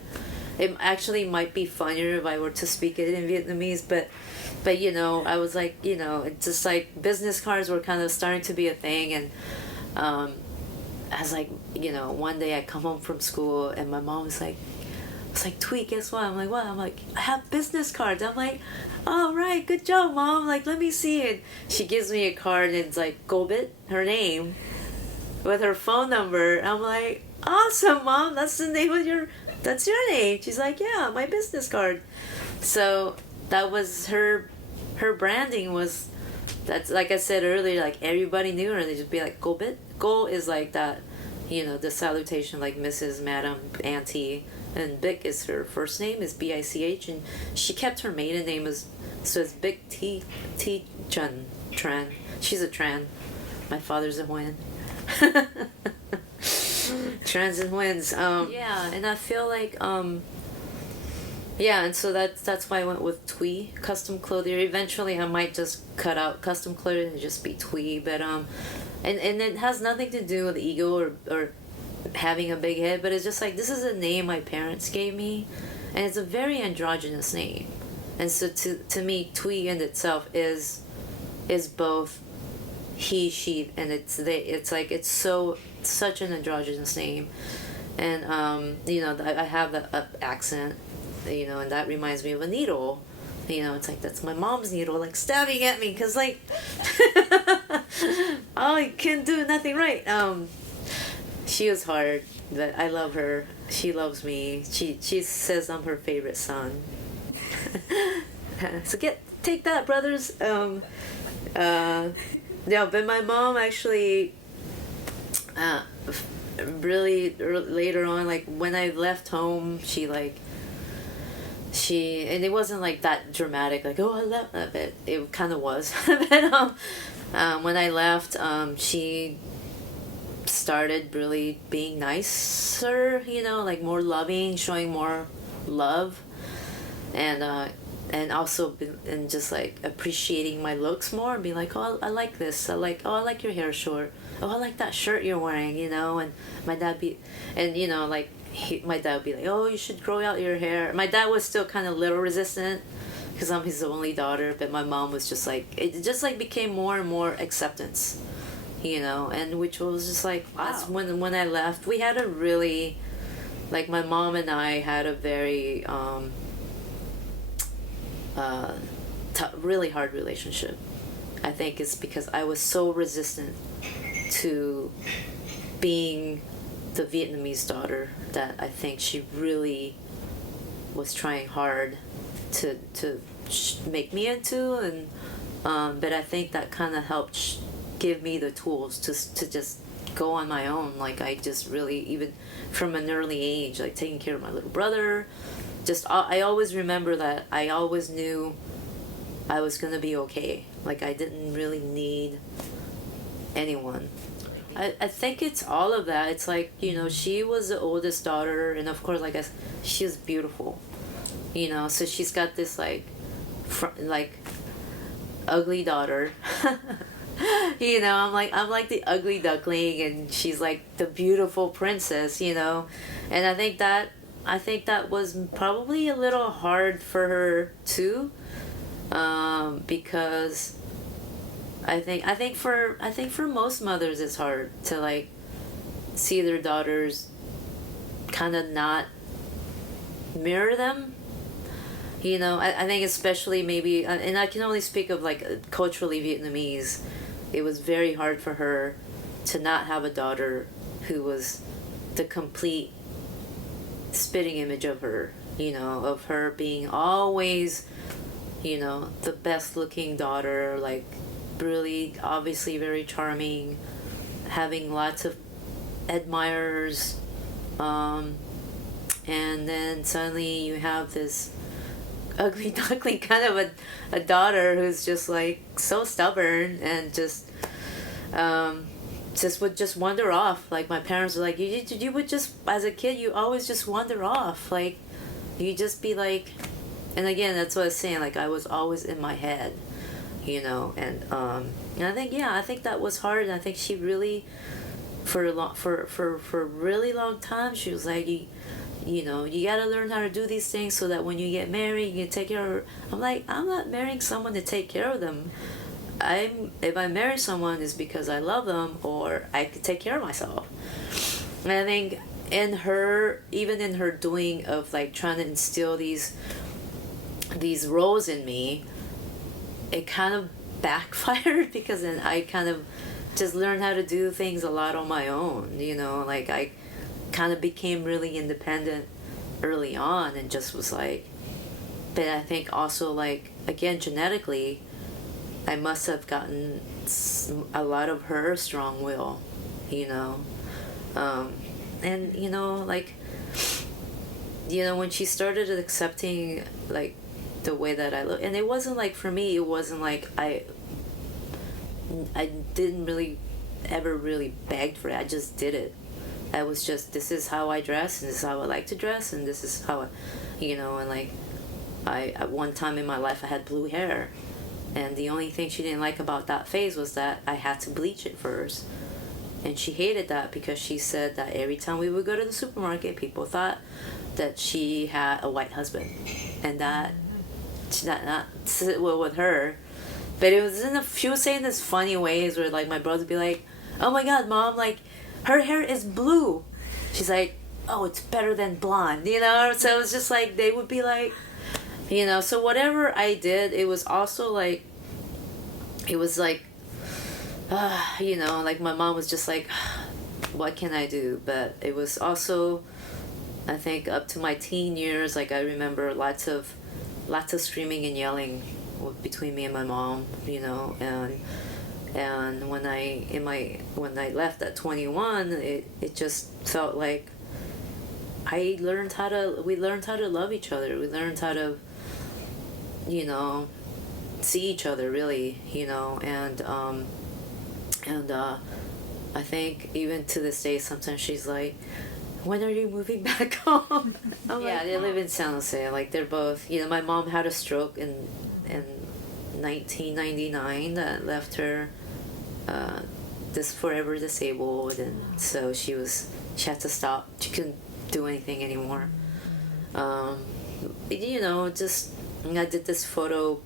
it actually might be funnier if I were to speak it in Vietnamese. But you know, I was like, you know, it's just like business cards were kind of starting to be a thing. And I was like, you know, one day I come home from school and my mom was like, Thúy, guess what? I'm like, what? I'm like, I have business cards. I'm like, all right, good job, Mom. Like, let me see it. She gives me a card and it's like Gobit, her name, with her phone number. I'm like, awesome, Mom. That's the name of that's your name. She's like, yeah, my business card. So that was her branding was, that's like I said earlier, like everybody knew her. They just be like, Gobit. Go is like that, you know, the salutation, like Mrs., Madam, Auntie. And Bic is her first name, is Bich, and she kept her maiden name so it's Bic T Chun Tran. She's a Tran. My father's a Nguyen. Trans and Nguyen's. Yeah, and I feel like yeah, and so that's why I went with THÚY Custom Clothier. Eventually, I might just cut out Custom Clothier and just be THÚY, but and it has nothing to do with ego or having a big head, but it's just like, this is a name my parents gave me, and it's a very androgynous name. And so to me, THÚY in itself is both he, she, and it's like it's such an androgynous name. And you know, I have the accent, you know, and that reminds me of a needle. You know, it's like, that's my mom's needle, like stabbing at me, because like I can't do nothing right. She was hard, but I love her. She loves me. She says I'm her favorite son. So take that, brothers. Yeah, but my mom actually, really later on, like when I left home, and it wasn't like that dramatic, like, oh, I left, but it kind of was. But when I left, she started really being nicer, like more loving, showing more love, and also and just like appreciating my looks more, and be like, oh, I like this, I like your hair short, oh, I like that shirt you're wearing, and my dad like my dad would be like, oh, you should grow out your hair. My dad was still kind of a little resistant because I'm his only daughter, but my mom was just like, it just like became more and more acceptance, and which was just like, wow. That's when I left, we had a really, like, my mom and I had a very really hard relationship. I think it's because I was so resistant to being the Vietnamese daughter that I think she really was trying hard to make me into, and but I think that kind of helped give me the tools to just go on my own. Like, I just really, even from an early age, like taking care of my little brother, I always remember that I always knew I was gonna be okay. Like, I didn't really need anyone. I think it's all of that. It's like, she was the oldest daughter, and of course, like, she's beautiful, so she's got this like ugly daughter. I'm like the ugly duckling, and she's like the beautiful princess, and I think that was probably a little hard for her too, because I think for most mothers it's hard to like see their daughters kind of not mirror them. I think especially maybe, and I can only speak of like culturally Vietnamese, it was very hard for her to not have a daughter who was the complete spitting image of her, of her being always, the best looking daughter, like really obviously very charming, having lots of admirers, and then suddenly you have this ugly duckling kind of a daughter who's just like so stubborn, and just would just wander off. Like, my parents were like, you would just, as a kid, you always just wander off, like you just be like, and again, that's what I was saying, like I was always in my head, and I think that was hard, and I think she really, for a really long time, she was like, you gotta learn how to do these things so that when you get married, you can take care of her. I'm like, I'm not marrying someone to take care of them. If I marry someone, it's because I love them, or I could take care of myself. And I think even in her doing of like trying to instill these roles in me, it kind of backfired, because then I kind of just learned how to do things a lot on my own, like I kind of became really independent early on, and just was like, but I think also, like, again, genetically, I must have gotten a lot of her strong will, and like, when she started accepting like the way that I look, and it wasn't like, for me, it wasn't like I didn't really ever really begged for it. I just did it. I was just, this is how I dress, and this is how I like to dress, and this is how and like, at one time in my life I had blue hair, and the only thing she didn't like about that phase was that I had to bleach it first, and she hated that because she said that every time we would go to the supermarket, people thought that she had a white husband, and that not sit well with her. But it was she was saying this funny ways where, like, my brother would be like, oh my god, mom, like, her hair is blue. She's like, oh, it's better than blonde, so it was just like, they would be like, so whatever I did, it was also like, it was like, like, my mom was just like, what can I do? But it was also, I think, up to my teen years, like, I remember lots of screaming and yelling, between me and my mom, you know, and when I left at 21, it just felt like we learned how to love each other. We learned how to, you know, see each other really, you know, and I think even to this day, sometimes she's like, when are you moving back home? Yeah, they live in San Jose. Like, they're both, you know, my mom had a stroke in 1999 that left her forever disabled, and so she had to stop. She couldn't do anything anymore. You know, just I did this photo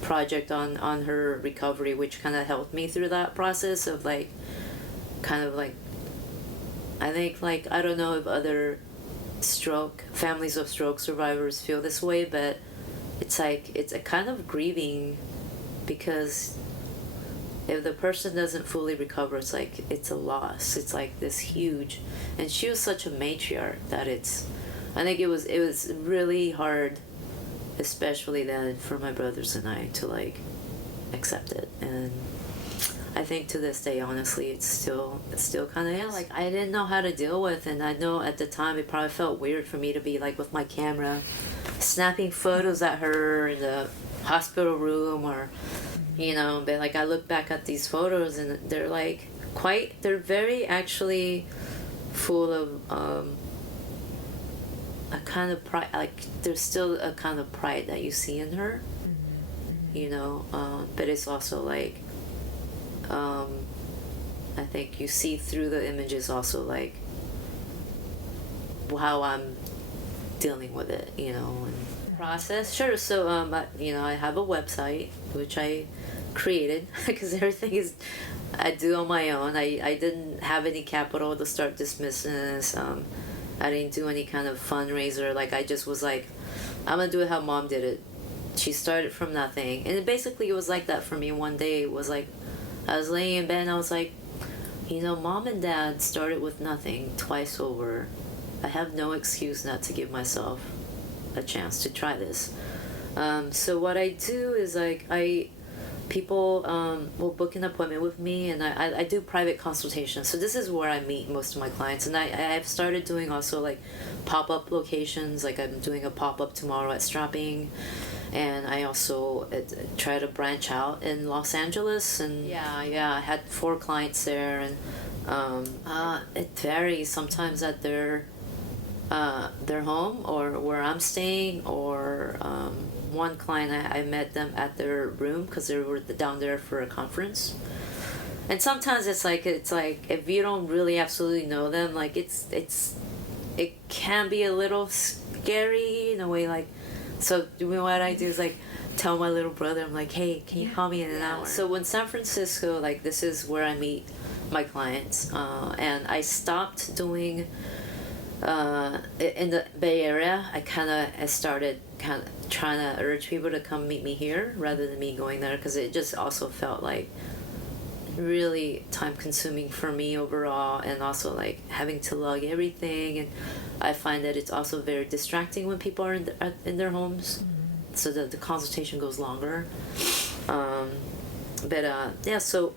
project on her recovery, which kind of helped me through that process of like, kind of like, I think, like, I don't know if other families of stroke survivors feel this way, but it's like, it's a kind of grieving, because if the person doesn't fully recover, it's like, it's a loss. It's like this huge, and she was such a matriarch that I think it was really hard, especially then, for my brothers and I to like accept it. And I think to this day, honestly, it's still kind of, yeah, like, I didn't know how to deal with, and I know at the time it probably felt weird for me to be like with my camera snapping photos at her in the hospital room, or, you know, but like I look back at these photos and they're like they're very actually full of a kind of pride. Like, there's still a kind of pride that you see in her, you know, but it's also like, I think you see through the images also like how I'm dealing with it, you know, and process. Sure. So, you know, I have a website which I created because everything I do on my own. I didn't have any capital to start this business. I didn't do any kind of fundraiser. Like, I just was like, I'm gonna do it how Mom did it. She started from nothing, and it was like that for me. One day it was like, I was laying in bed and I was like, you know, Mom and Dad started with nothing twice over. I have no excuse not to give myself a chance to try this. So what I do is like, people will book an appointment with me, and I do private consultations. So this is where I meet most of my clients, and I've started doing also like pop-up locations. Like, I'm doing a pop-up tomorrow at Strapping, and I also try to branch out in Los Angeles. And I had 4 clients there, and it varies sometimes at their home or where I'm staying, or one client I met them at their room because they were down there for a conference. And sometimes it's like if you don't really absolutely know them, like it can be a little scary in a way. Like, so what I do is like tell my little brother, I'm like, hey, can you call me in an hour? So in San Francisco, like, this is where I meet my clients, and I stopped doing in the Bay Area. I started kind of trying to urge people to come meet me here rather than me going there, because it just also felt like really time consuming for me overall, and also like having to lug everything. And I find that it's also very distracting when people are in their homes, so that the consultation goes longer. So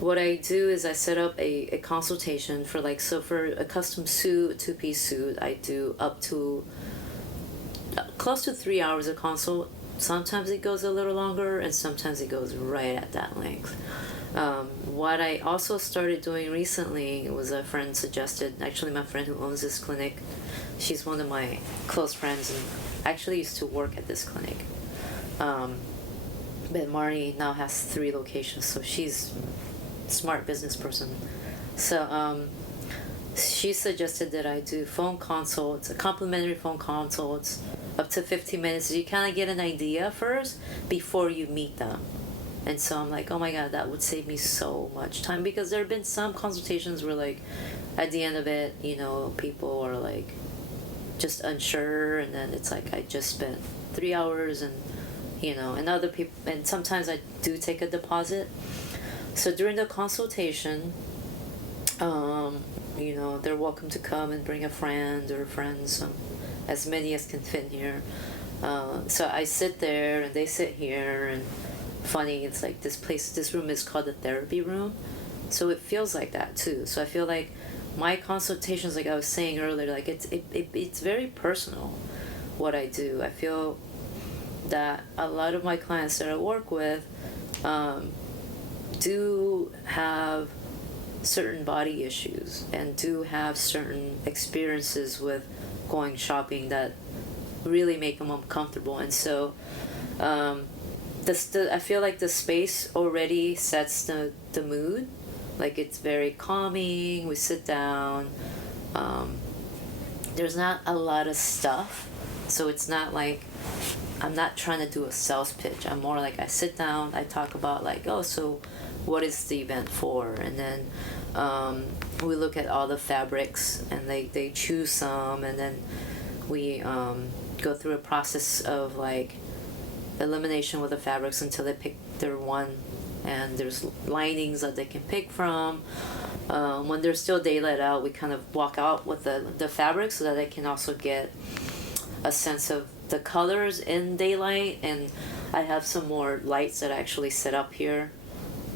what I do is I set up a consultation for for a custom suit, 2-piece suit. I do up to close to 3 hours of consult. Sometimes it goes a little longer, and sometimes it goes right at that length. What I also started doing recently was a friend suggested, actually my friend who owns this clinic, she's one of my close friends and actually used to work at this clinic. But Marnie now has 3 locations, so she's a smart business person. So she suggested that I do phone consults, complimentary phone consults, up to 15 minutes. So you kind of get an idea first before you meet them. And so I'm like, oh my God, that would save me so much time, because there have been some consultations where, like, at the end of it, you know, people are like just unsure, and then it's like I just spent 3 hours, and you know, and other people, and sometimes I do take a deposit. So during the consultation, you know, they're welcome to come and bring a friend or friends, as many as can fit here. So I sit there and they sit here, and funny, it's like this room is called the therapy room, so it feels like that too. So I feel like my consultations, like I was saying earlier, like it's very personal what I do. I feel that a lot of my clients that I work with do have certain body issues and do have certain experiences with going shopping that really make them uncomfortable. And so I feel like the space already sets the mood. Like it's very calming. We sit down. There's not a lot of stuff, so it's not like I'm not trying to do a sales pitch. I'm more like I sit down, I talk about like, oh, so what is the event for? And then we look at all the fabrics, and they choose some, and then we go through a process of like elimination with the fabrics until they pick their one, and there's linings that they can pick from. When they're still daylight out, we kind of walk out with the fabric so that they can also get a sense of the colors in daylight. And I have some more lights that I actually set up here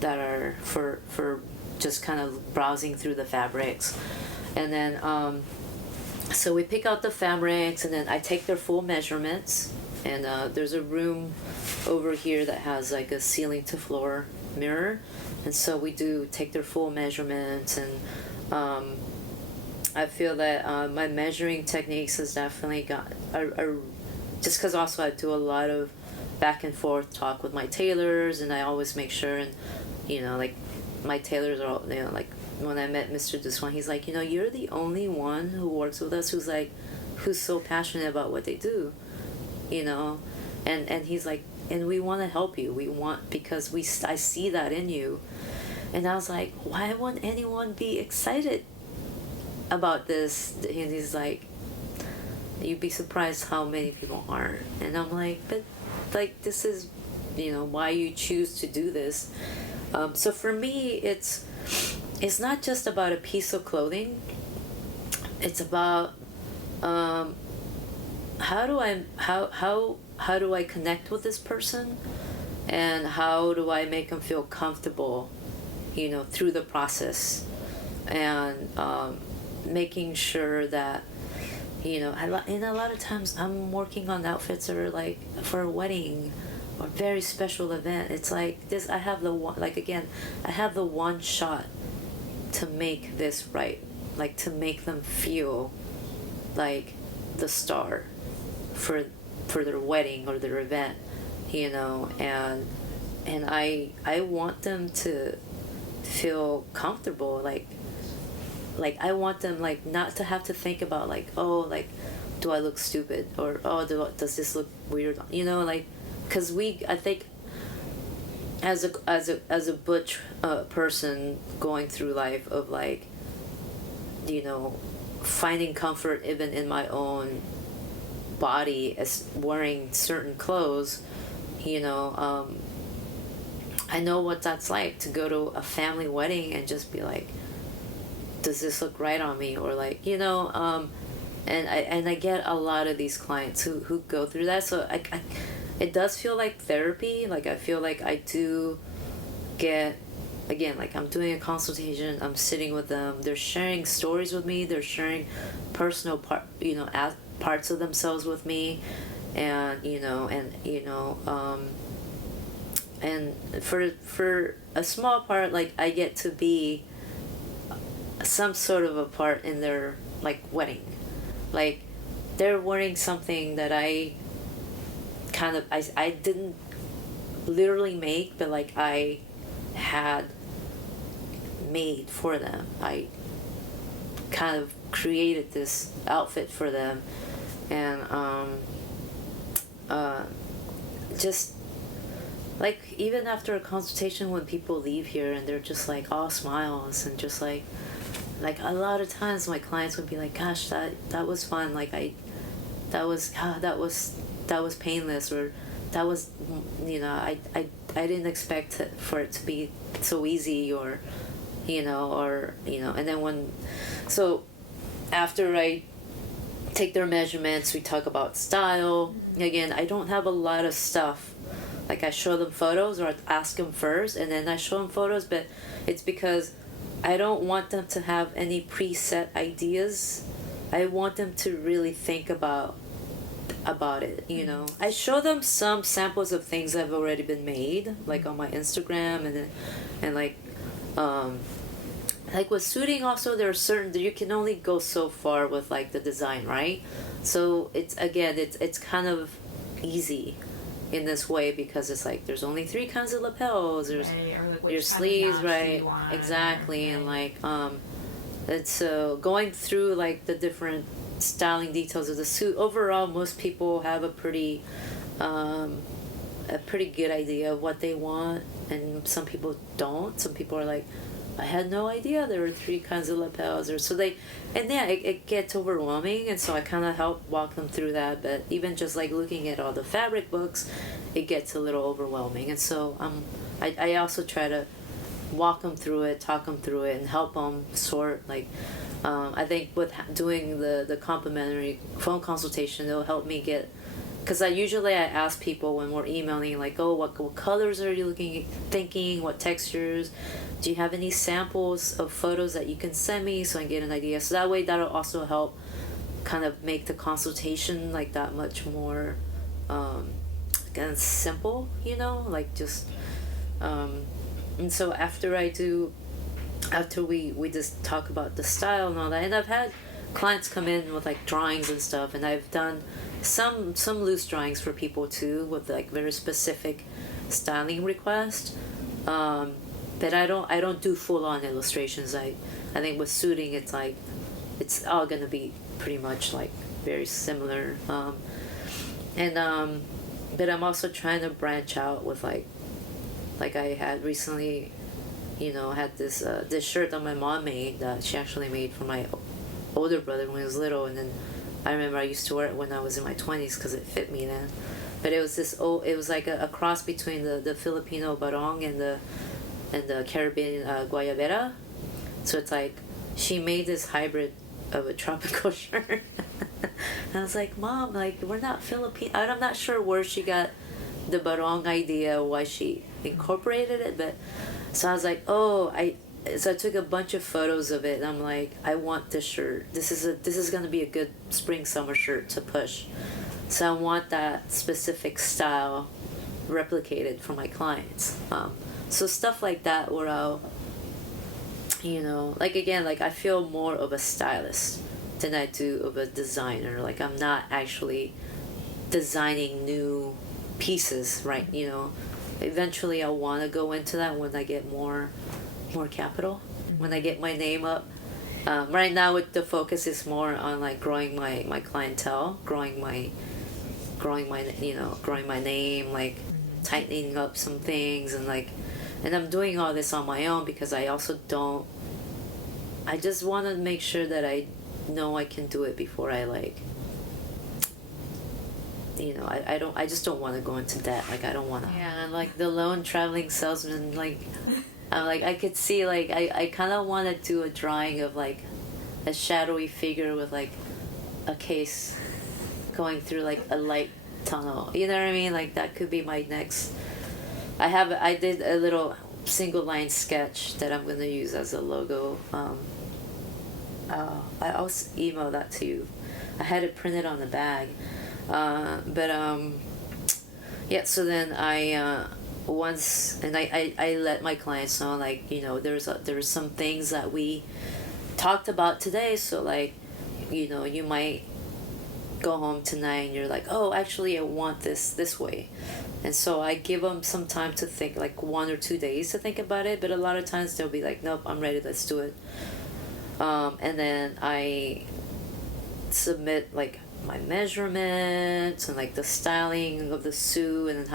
that are for just kind of browsing through the fabrics. And then so we pick out the fabrics, and then I take their full measurements. And there's a room over here that has like a ceiling to floor mirror, and so we do take their full measurements. And I feel that my measuring techniques has definitely are just because also I do a lot of back and forth talk with my tailors, and I always make sure, and like my tailors are all, like when I met Mr. Deswan, he's like, you're the only one who works with us who's so passionate about what they do, and he's like, and we want to help you. We want, because I see that in you. And I was like, why wouldn't anyone be excited about this? And he's like, you'd be surprised how many people aren't. And I'm like, but like, this is, why you choose to do this. So for me, it's not just about a piece of clothing. It's about how do I connect with this person, and how do I make them feel comfortable, through the process, and making sure that, and a lot of times I'm working on outfits that are like for a wedding or very special event. It's like this, I have the one, like again, I have the one shot to make this right, like to make them feel like the star for their wedding or their event, and I want them to feel comfortable, like I want them like not to have to think about like, oh, like do I look stupid, or oh, does this look weird, like, because I think as a butch person going through life of like, finding comfort even in my own body as wearing certain clothes, I know what that's like to go to a family wedding and just be like, does this look right on me, or like, and I get a lot of these clients who go through that. So I it does feel like therapy. Like I feel like I do get, again, like I'm doing a consultation, I'm sitting with them, they're sharing stories with me, they're sharing personal parts of themselves with me, and and for a small part, like I get to be some sort of a part in their like wedding, like they're wearing something that I didn't literally make, but like I had made for them. I kind of created this outfit for them, and just like even after a consultation, when people leave here and they're just like all smiles, and just like a lot of times my clients would be like, gosh, that was fun, like that was painless, or that was, I didn't expect for it to be so easy, or and then so after I take their measurements. We talk about style. Again, I don't have a lot of stuff. Like I show them photos or I ask them first and then I show them photos, but it's because I don't want them to have any preset ideas. I want them to really think about it, you know. I show them some samples of things that have already been made, like on my Instagram, and like with suiting also, there are certain you can only go so far with like the design, right? So it's kind of easy in this way because it's like there's only 3 kinds of lapels. There's like your sleeves, right? Exactly, and like it's going through like the different styling details of the suit. Overall, most people have a pretty good idea of what they want, and some people don't. Some people are like, I had no idea there were 3 kinds of lapels, or so it gets overwhelming, and so I kind of help walk them through that. But even just like looking at all the fabric books, it gets a little overwhelming, and so I also try to walk them through it, talk them through it, and help them sort. Like I think with doing the complimentary phone consultation, it'll help me get. Because I ask people when we're emailing, like, oh, what colors are you thinking? What textures? Do you have any samples of photos that you can send me so I can get an idea? So that way, that'll also help kind of make the consultation like that much more kind of simple, you know, like just. And so after we just talk about the style and all that, and I've had clients come in with like drawings and stuff, and I've done some loose drawings for people too with like very specific styling requests, but I don't do full-on illustrations. I think with suiting it's like it's all gonna be pretty much like very similar, but I'm also trying to branch out with like I had recently, you know, had this shirt that my mom made that she actually made for my older brother when he was little, and then I remember I used to wear it when I was in my 20s because it fit me then. But it was it was like a cross between the Filipino barong and the Caribbean guayabera. So it's like she made this hybrid of a tropical shirt. And I was like, Mom, like we're not Filipino. I'm not sure where she got the barong idea, why she incorporated it, but so I was like, so I took a bunch of photos of it, and I'm like, I want this shirt. This is gonna be a good spring summer shirt to push. So I want that specific style replicated for my clients. So stuff like that where I'll, you know, like again, like I feel more of a stylist than I do of a designer. Like I'm not actually designing new pieces, right? You know, eventually I'll want to go into that when I get more capital, when I get my name up. Right now the focus is more on like growing my clientele, growing my name, like tightening up some things, and I'm doing all this on my own because I just want to make sure that I know I can do it before I like, you know, I just don't want to go into debt. Like I don't want to. Yeah, and like the lone traveling salesman, like I could see like I kind of want to do a drawing of like a shadowy figure with like a case going through like a light tunnel. You know what I mean? Like that could be my next. I did a little single line sketch that I'm gonna use as a logo. I'll email that to you. I had it printed on the bag. Yeah, so then I let my clients know, like, you know, there's some things that we talked about today, so like, you know, you might go home tonight and you're like, oh, actually I want this way, and so I give them some time to think, like 1 or 2 days to think about it, but a lot of times they'll be like, nope, I'm ready, let's do it. And then I submit like my measurements and like the styling of the suit and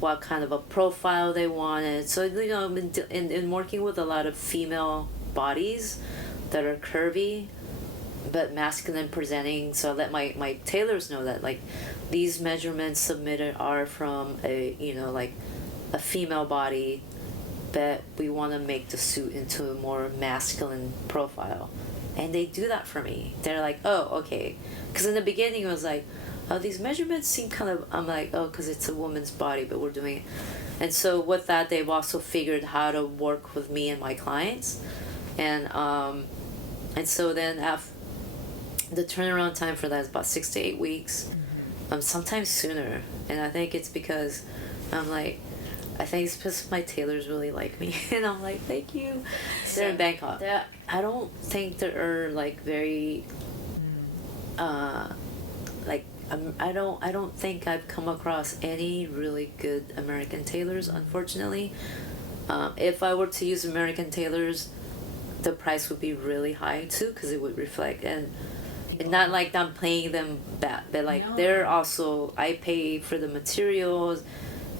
what kind of a profile they wanted. So, you know, in working with a lot of female bodies that are curvy but masculine presenting, so I let my tailors know that like these measurements submitted are from a, you know, like a female body, but we want to make the suit into a more masculine profile. and they do that for me. They're like, oh, okay, because in the beginning it was like, oh, these measurements seem kind of, I'm like, oh, because it's a woman's body, but we're doing it. And so with that, they've also figured how to work with me and my clients. And so then the turnaround time for that is about 6 to 8 weeks, sometimes sooner. And I think it's because I'm like, I think it's because my tailors really like me. And I'm like, thank you. They're in Bangkok. I don't think they're like very, like, I don't think I've come across any really good American tailors, unfortunately. If I were to use American tailors, the price would be really high too, because it would reflect, and not like I'm paying them bad, but like they're also, I pay for the materials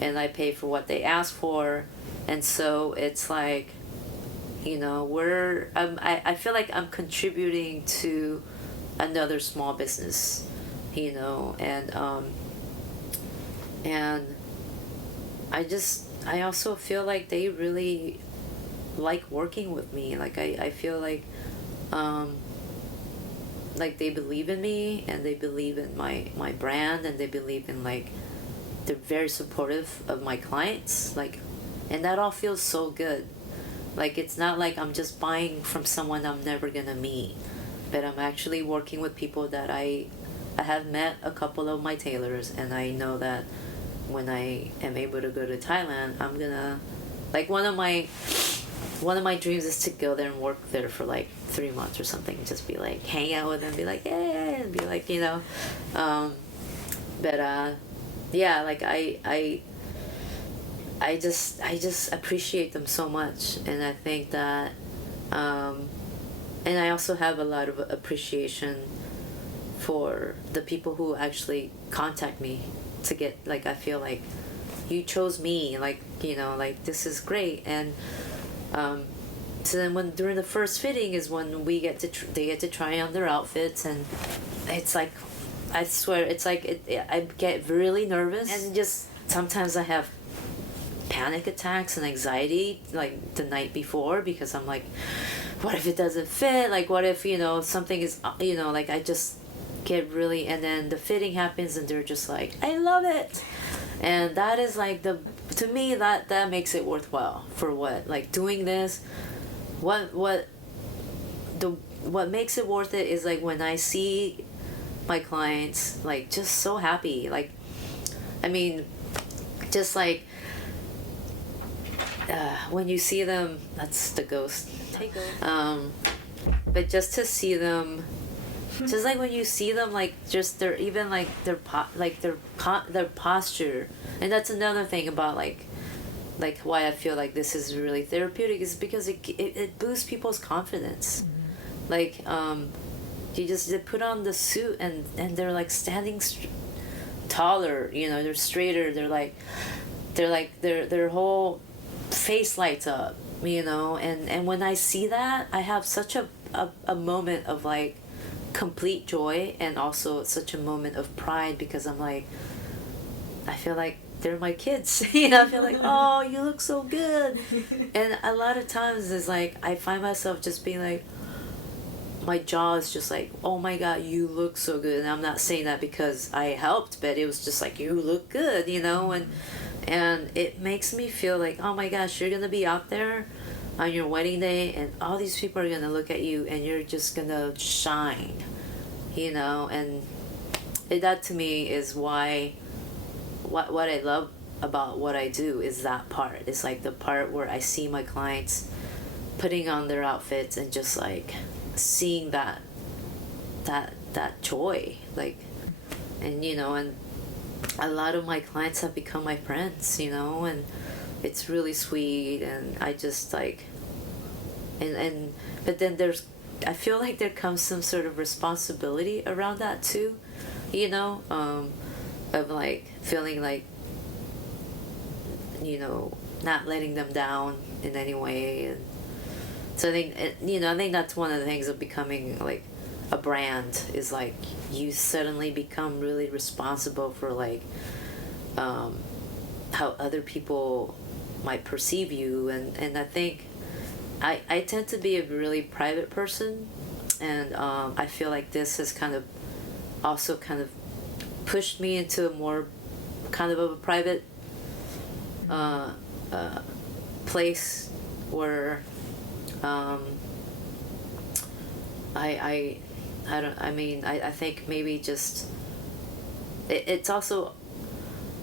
and I pay for what they ask for, and so it's like, you know, I feel like I'm contributing to another small business, you know, and I also feel like they really like working with me. Like I feel like they believe in me, and they believe in my brand, and they believe in, like, they're very supportive of my clients, like, and that all feels so good. Like, it's not like I'm just buying from someone I'm never gonna meet, but I'm actually working with people that I have met a couple of my tailors, and I know that when I am able to go to Thailand, I'm gonna, like, one of my dreams is to go there and work there for like 3 months or something, just be like, hang out with them, be like, yeah, and be like, you know, but yeah, like I just appreciate them so much, and I think that, and I also have a lot of appreciation for the people who actually contact me to get, like, I feel like you chose me, like, you know, like, this is great. And so then during the first fitting is when they get to try on their outfits, and it's like, I swear, it's like I get really nervous, and just sometimes I have panic attacks and anxiety, like, the night before, because I'm like, what if it doesn't fit? Like, what if, you know, something is, you know, like, I just get really, and then the fitting happens and they're just like, I love it. And that is like to me, that makes it worthwhile for what, like, doing this. What makes it worth it is, like, when I see my clients, like, just so happy. Like, I mean, just like, when you see them, that's the ghost. But just to see them, just like when you see them, like, just their, even like their posture, and that's another thing about like why I feel like this is really therapeutic, is because it boosts people's confidence. Like, they put on the suit, and they're like standing taller, you know, they're straighter, their whole face lights up, you know, and when I see that, I have such a moment of, like, complete joy, and also such a moment of pride, because I'm like, I feel like they're my kids. You know, I feel like, oh, you look so good. And a lot of times it's like, I find myself just being like, my jaw is just like, oh my god, you look so good. And I'm not saying that because I helped, but it was just like, you look good, you know. And it makes me feel like, oh my gosh, you're gonna be out there on your wedding day, and all these people are gonna look at you, and you're just gonna shine, you know. And that to me is why, what I love about what I do is that part. It's like the part where I see my clients putting on their outfits, and just like seeing that joy, like, and, you know, and a lot of my clients have become my friends, you know, and it's really sweet. And I just like, and but then I feel like there comes some sort of responsibility around that too, you know, of like feeling like, you know, not letting them down in any way. And so I think, you know, I think that's one of the things of becoming like a brand, is like you suddenly become really responsible for, like, how other people might perceive you. And I think I tend to be a really private person, and I feel like this has kind of also kind of pushed me into a more kind of a private place where I think maybe just it's also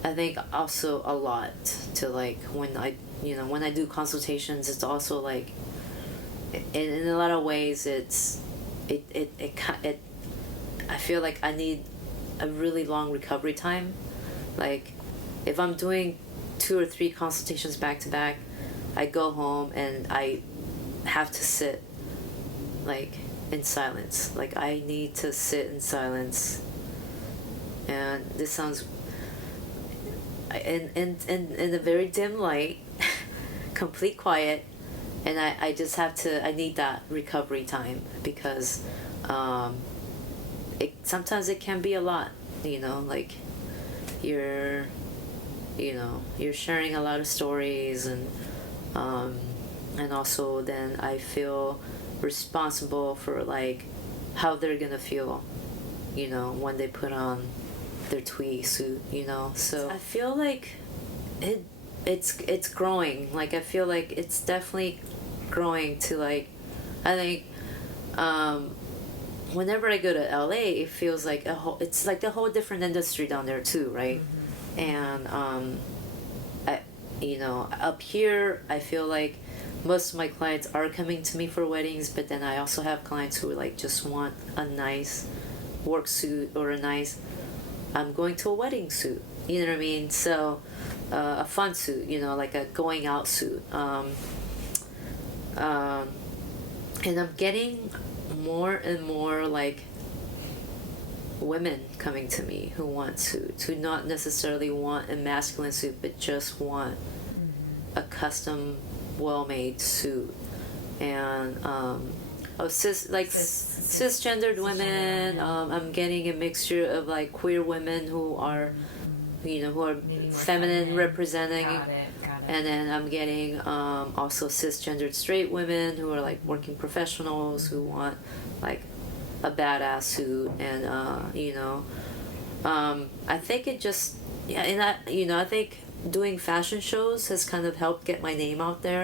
I think also a lot to like when I do consultations, it's also like in a lot of ways it I feel like I need a really long recovery time. Like if I'm doing 2 or 3 consultations back to back, I go home and I have to sit like in silence. Like I need to sit in silence. And this sounds in a very dim light, complete quiet, and I just have to, I need that recovery time because sometimes it can be a lot, like you're sharing a lot of stories, and also then I feel responsible for like how they're gonna feel, when they put on their Thúy suit, so I feel like it's growing. Like I feel like it's definitely growing to like, I think whenever I go to LA, it feels like it's like a whole different industry down there too, right? And up here I feel like most of my clients are coming to me for weddings, but then I also have clients who like just want a nice work suit or a nice I'm going to a wedding suit, you know what I mean? So a fun suit, like a going out suit. And I'm getting more and more like women coming to me who want suits, who not necessarily want a masculine suit, but just want a custom, well-made suit. And cisgendered women. I'm getting a mixture of like queer women who are, who are feminine representing. Got it. And then I'm getting also cisgendered straight women who are like working professionals who want like a badass suit, and I think it just and I think doing fashion shows has kind of helped get my name out there.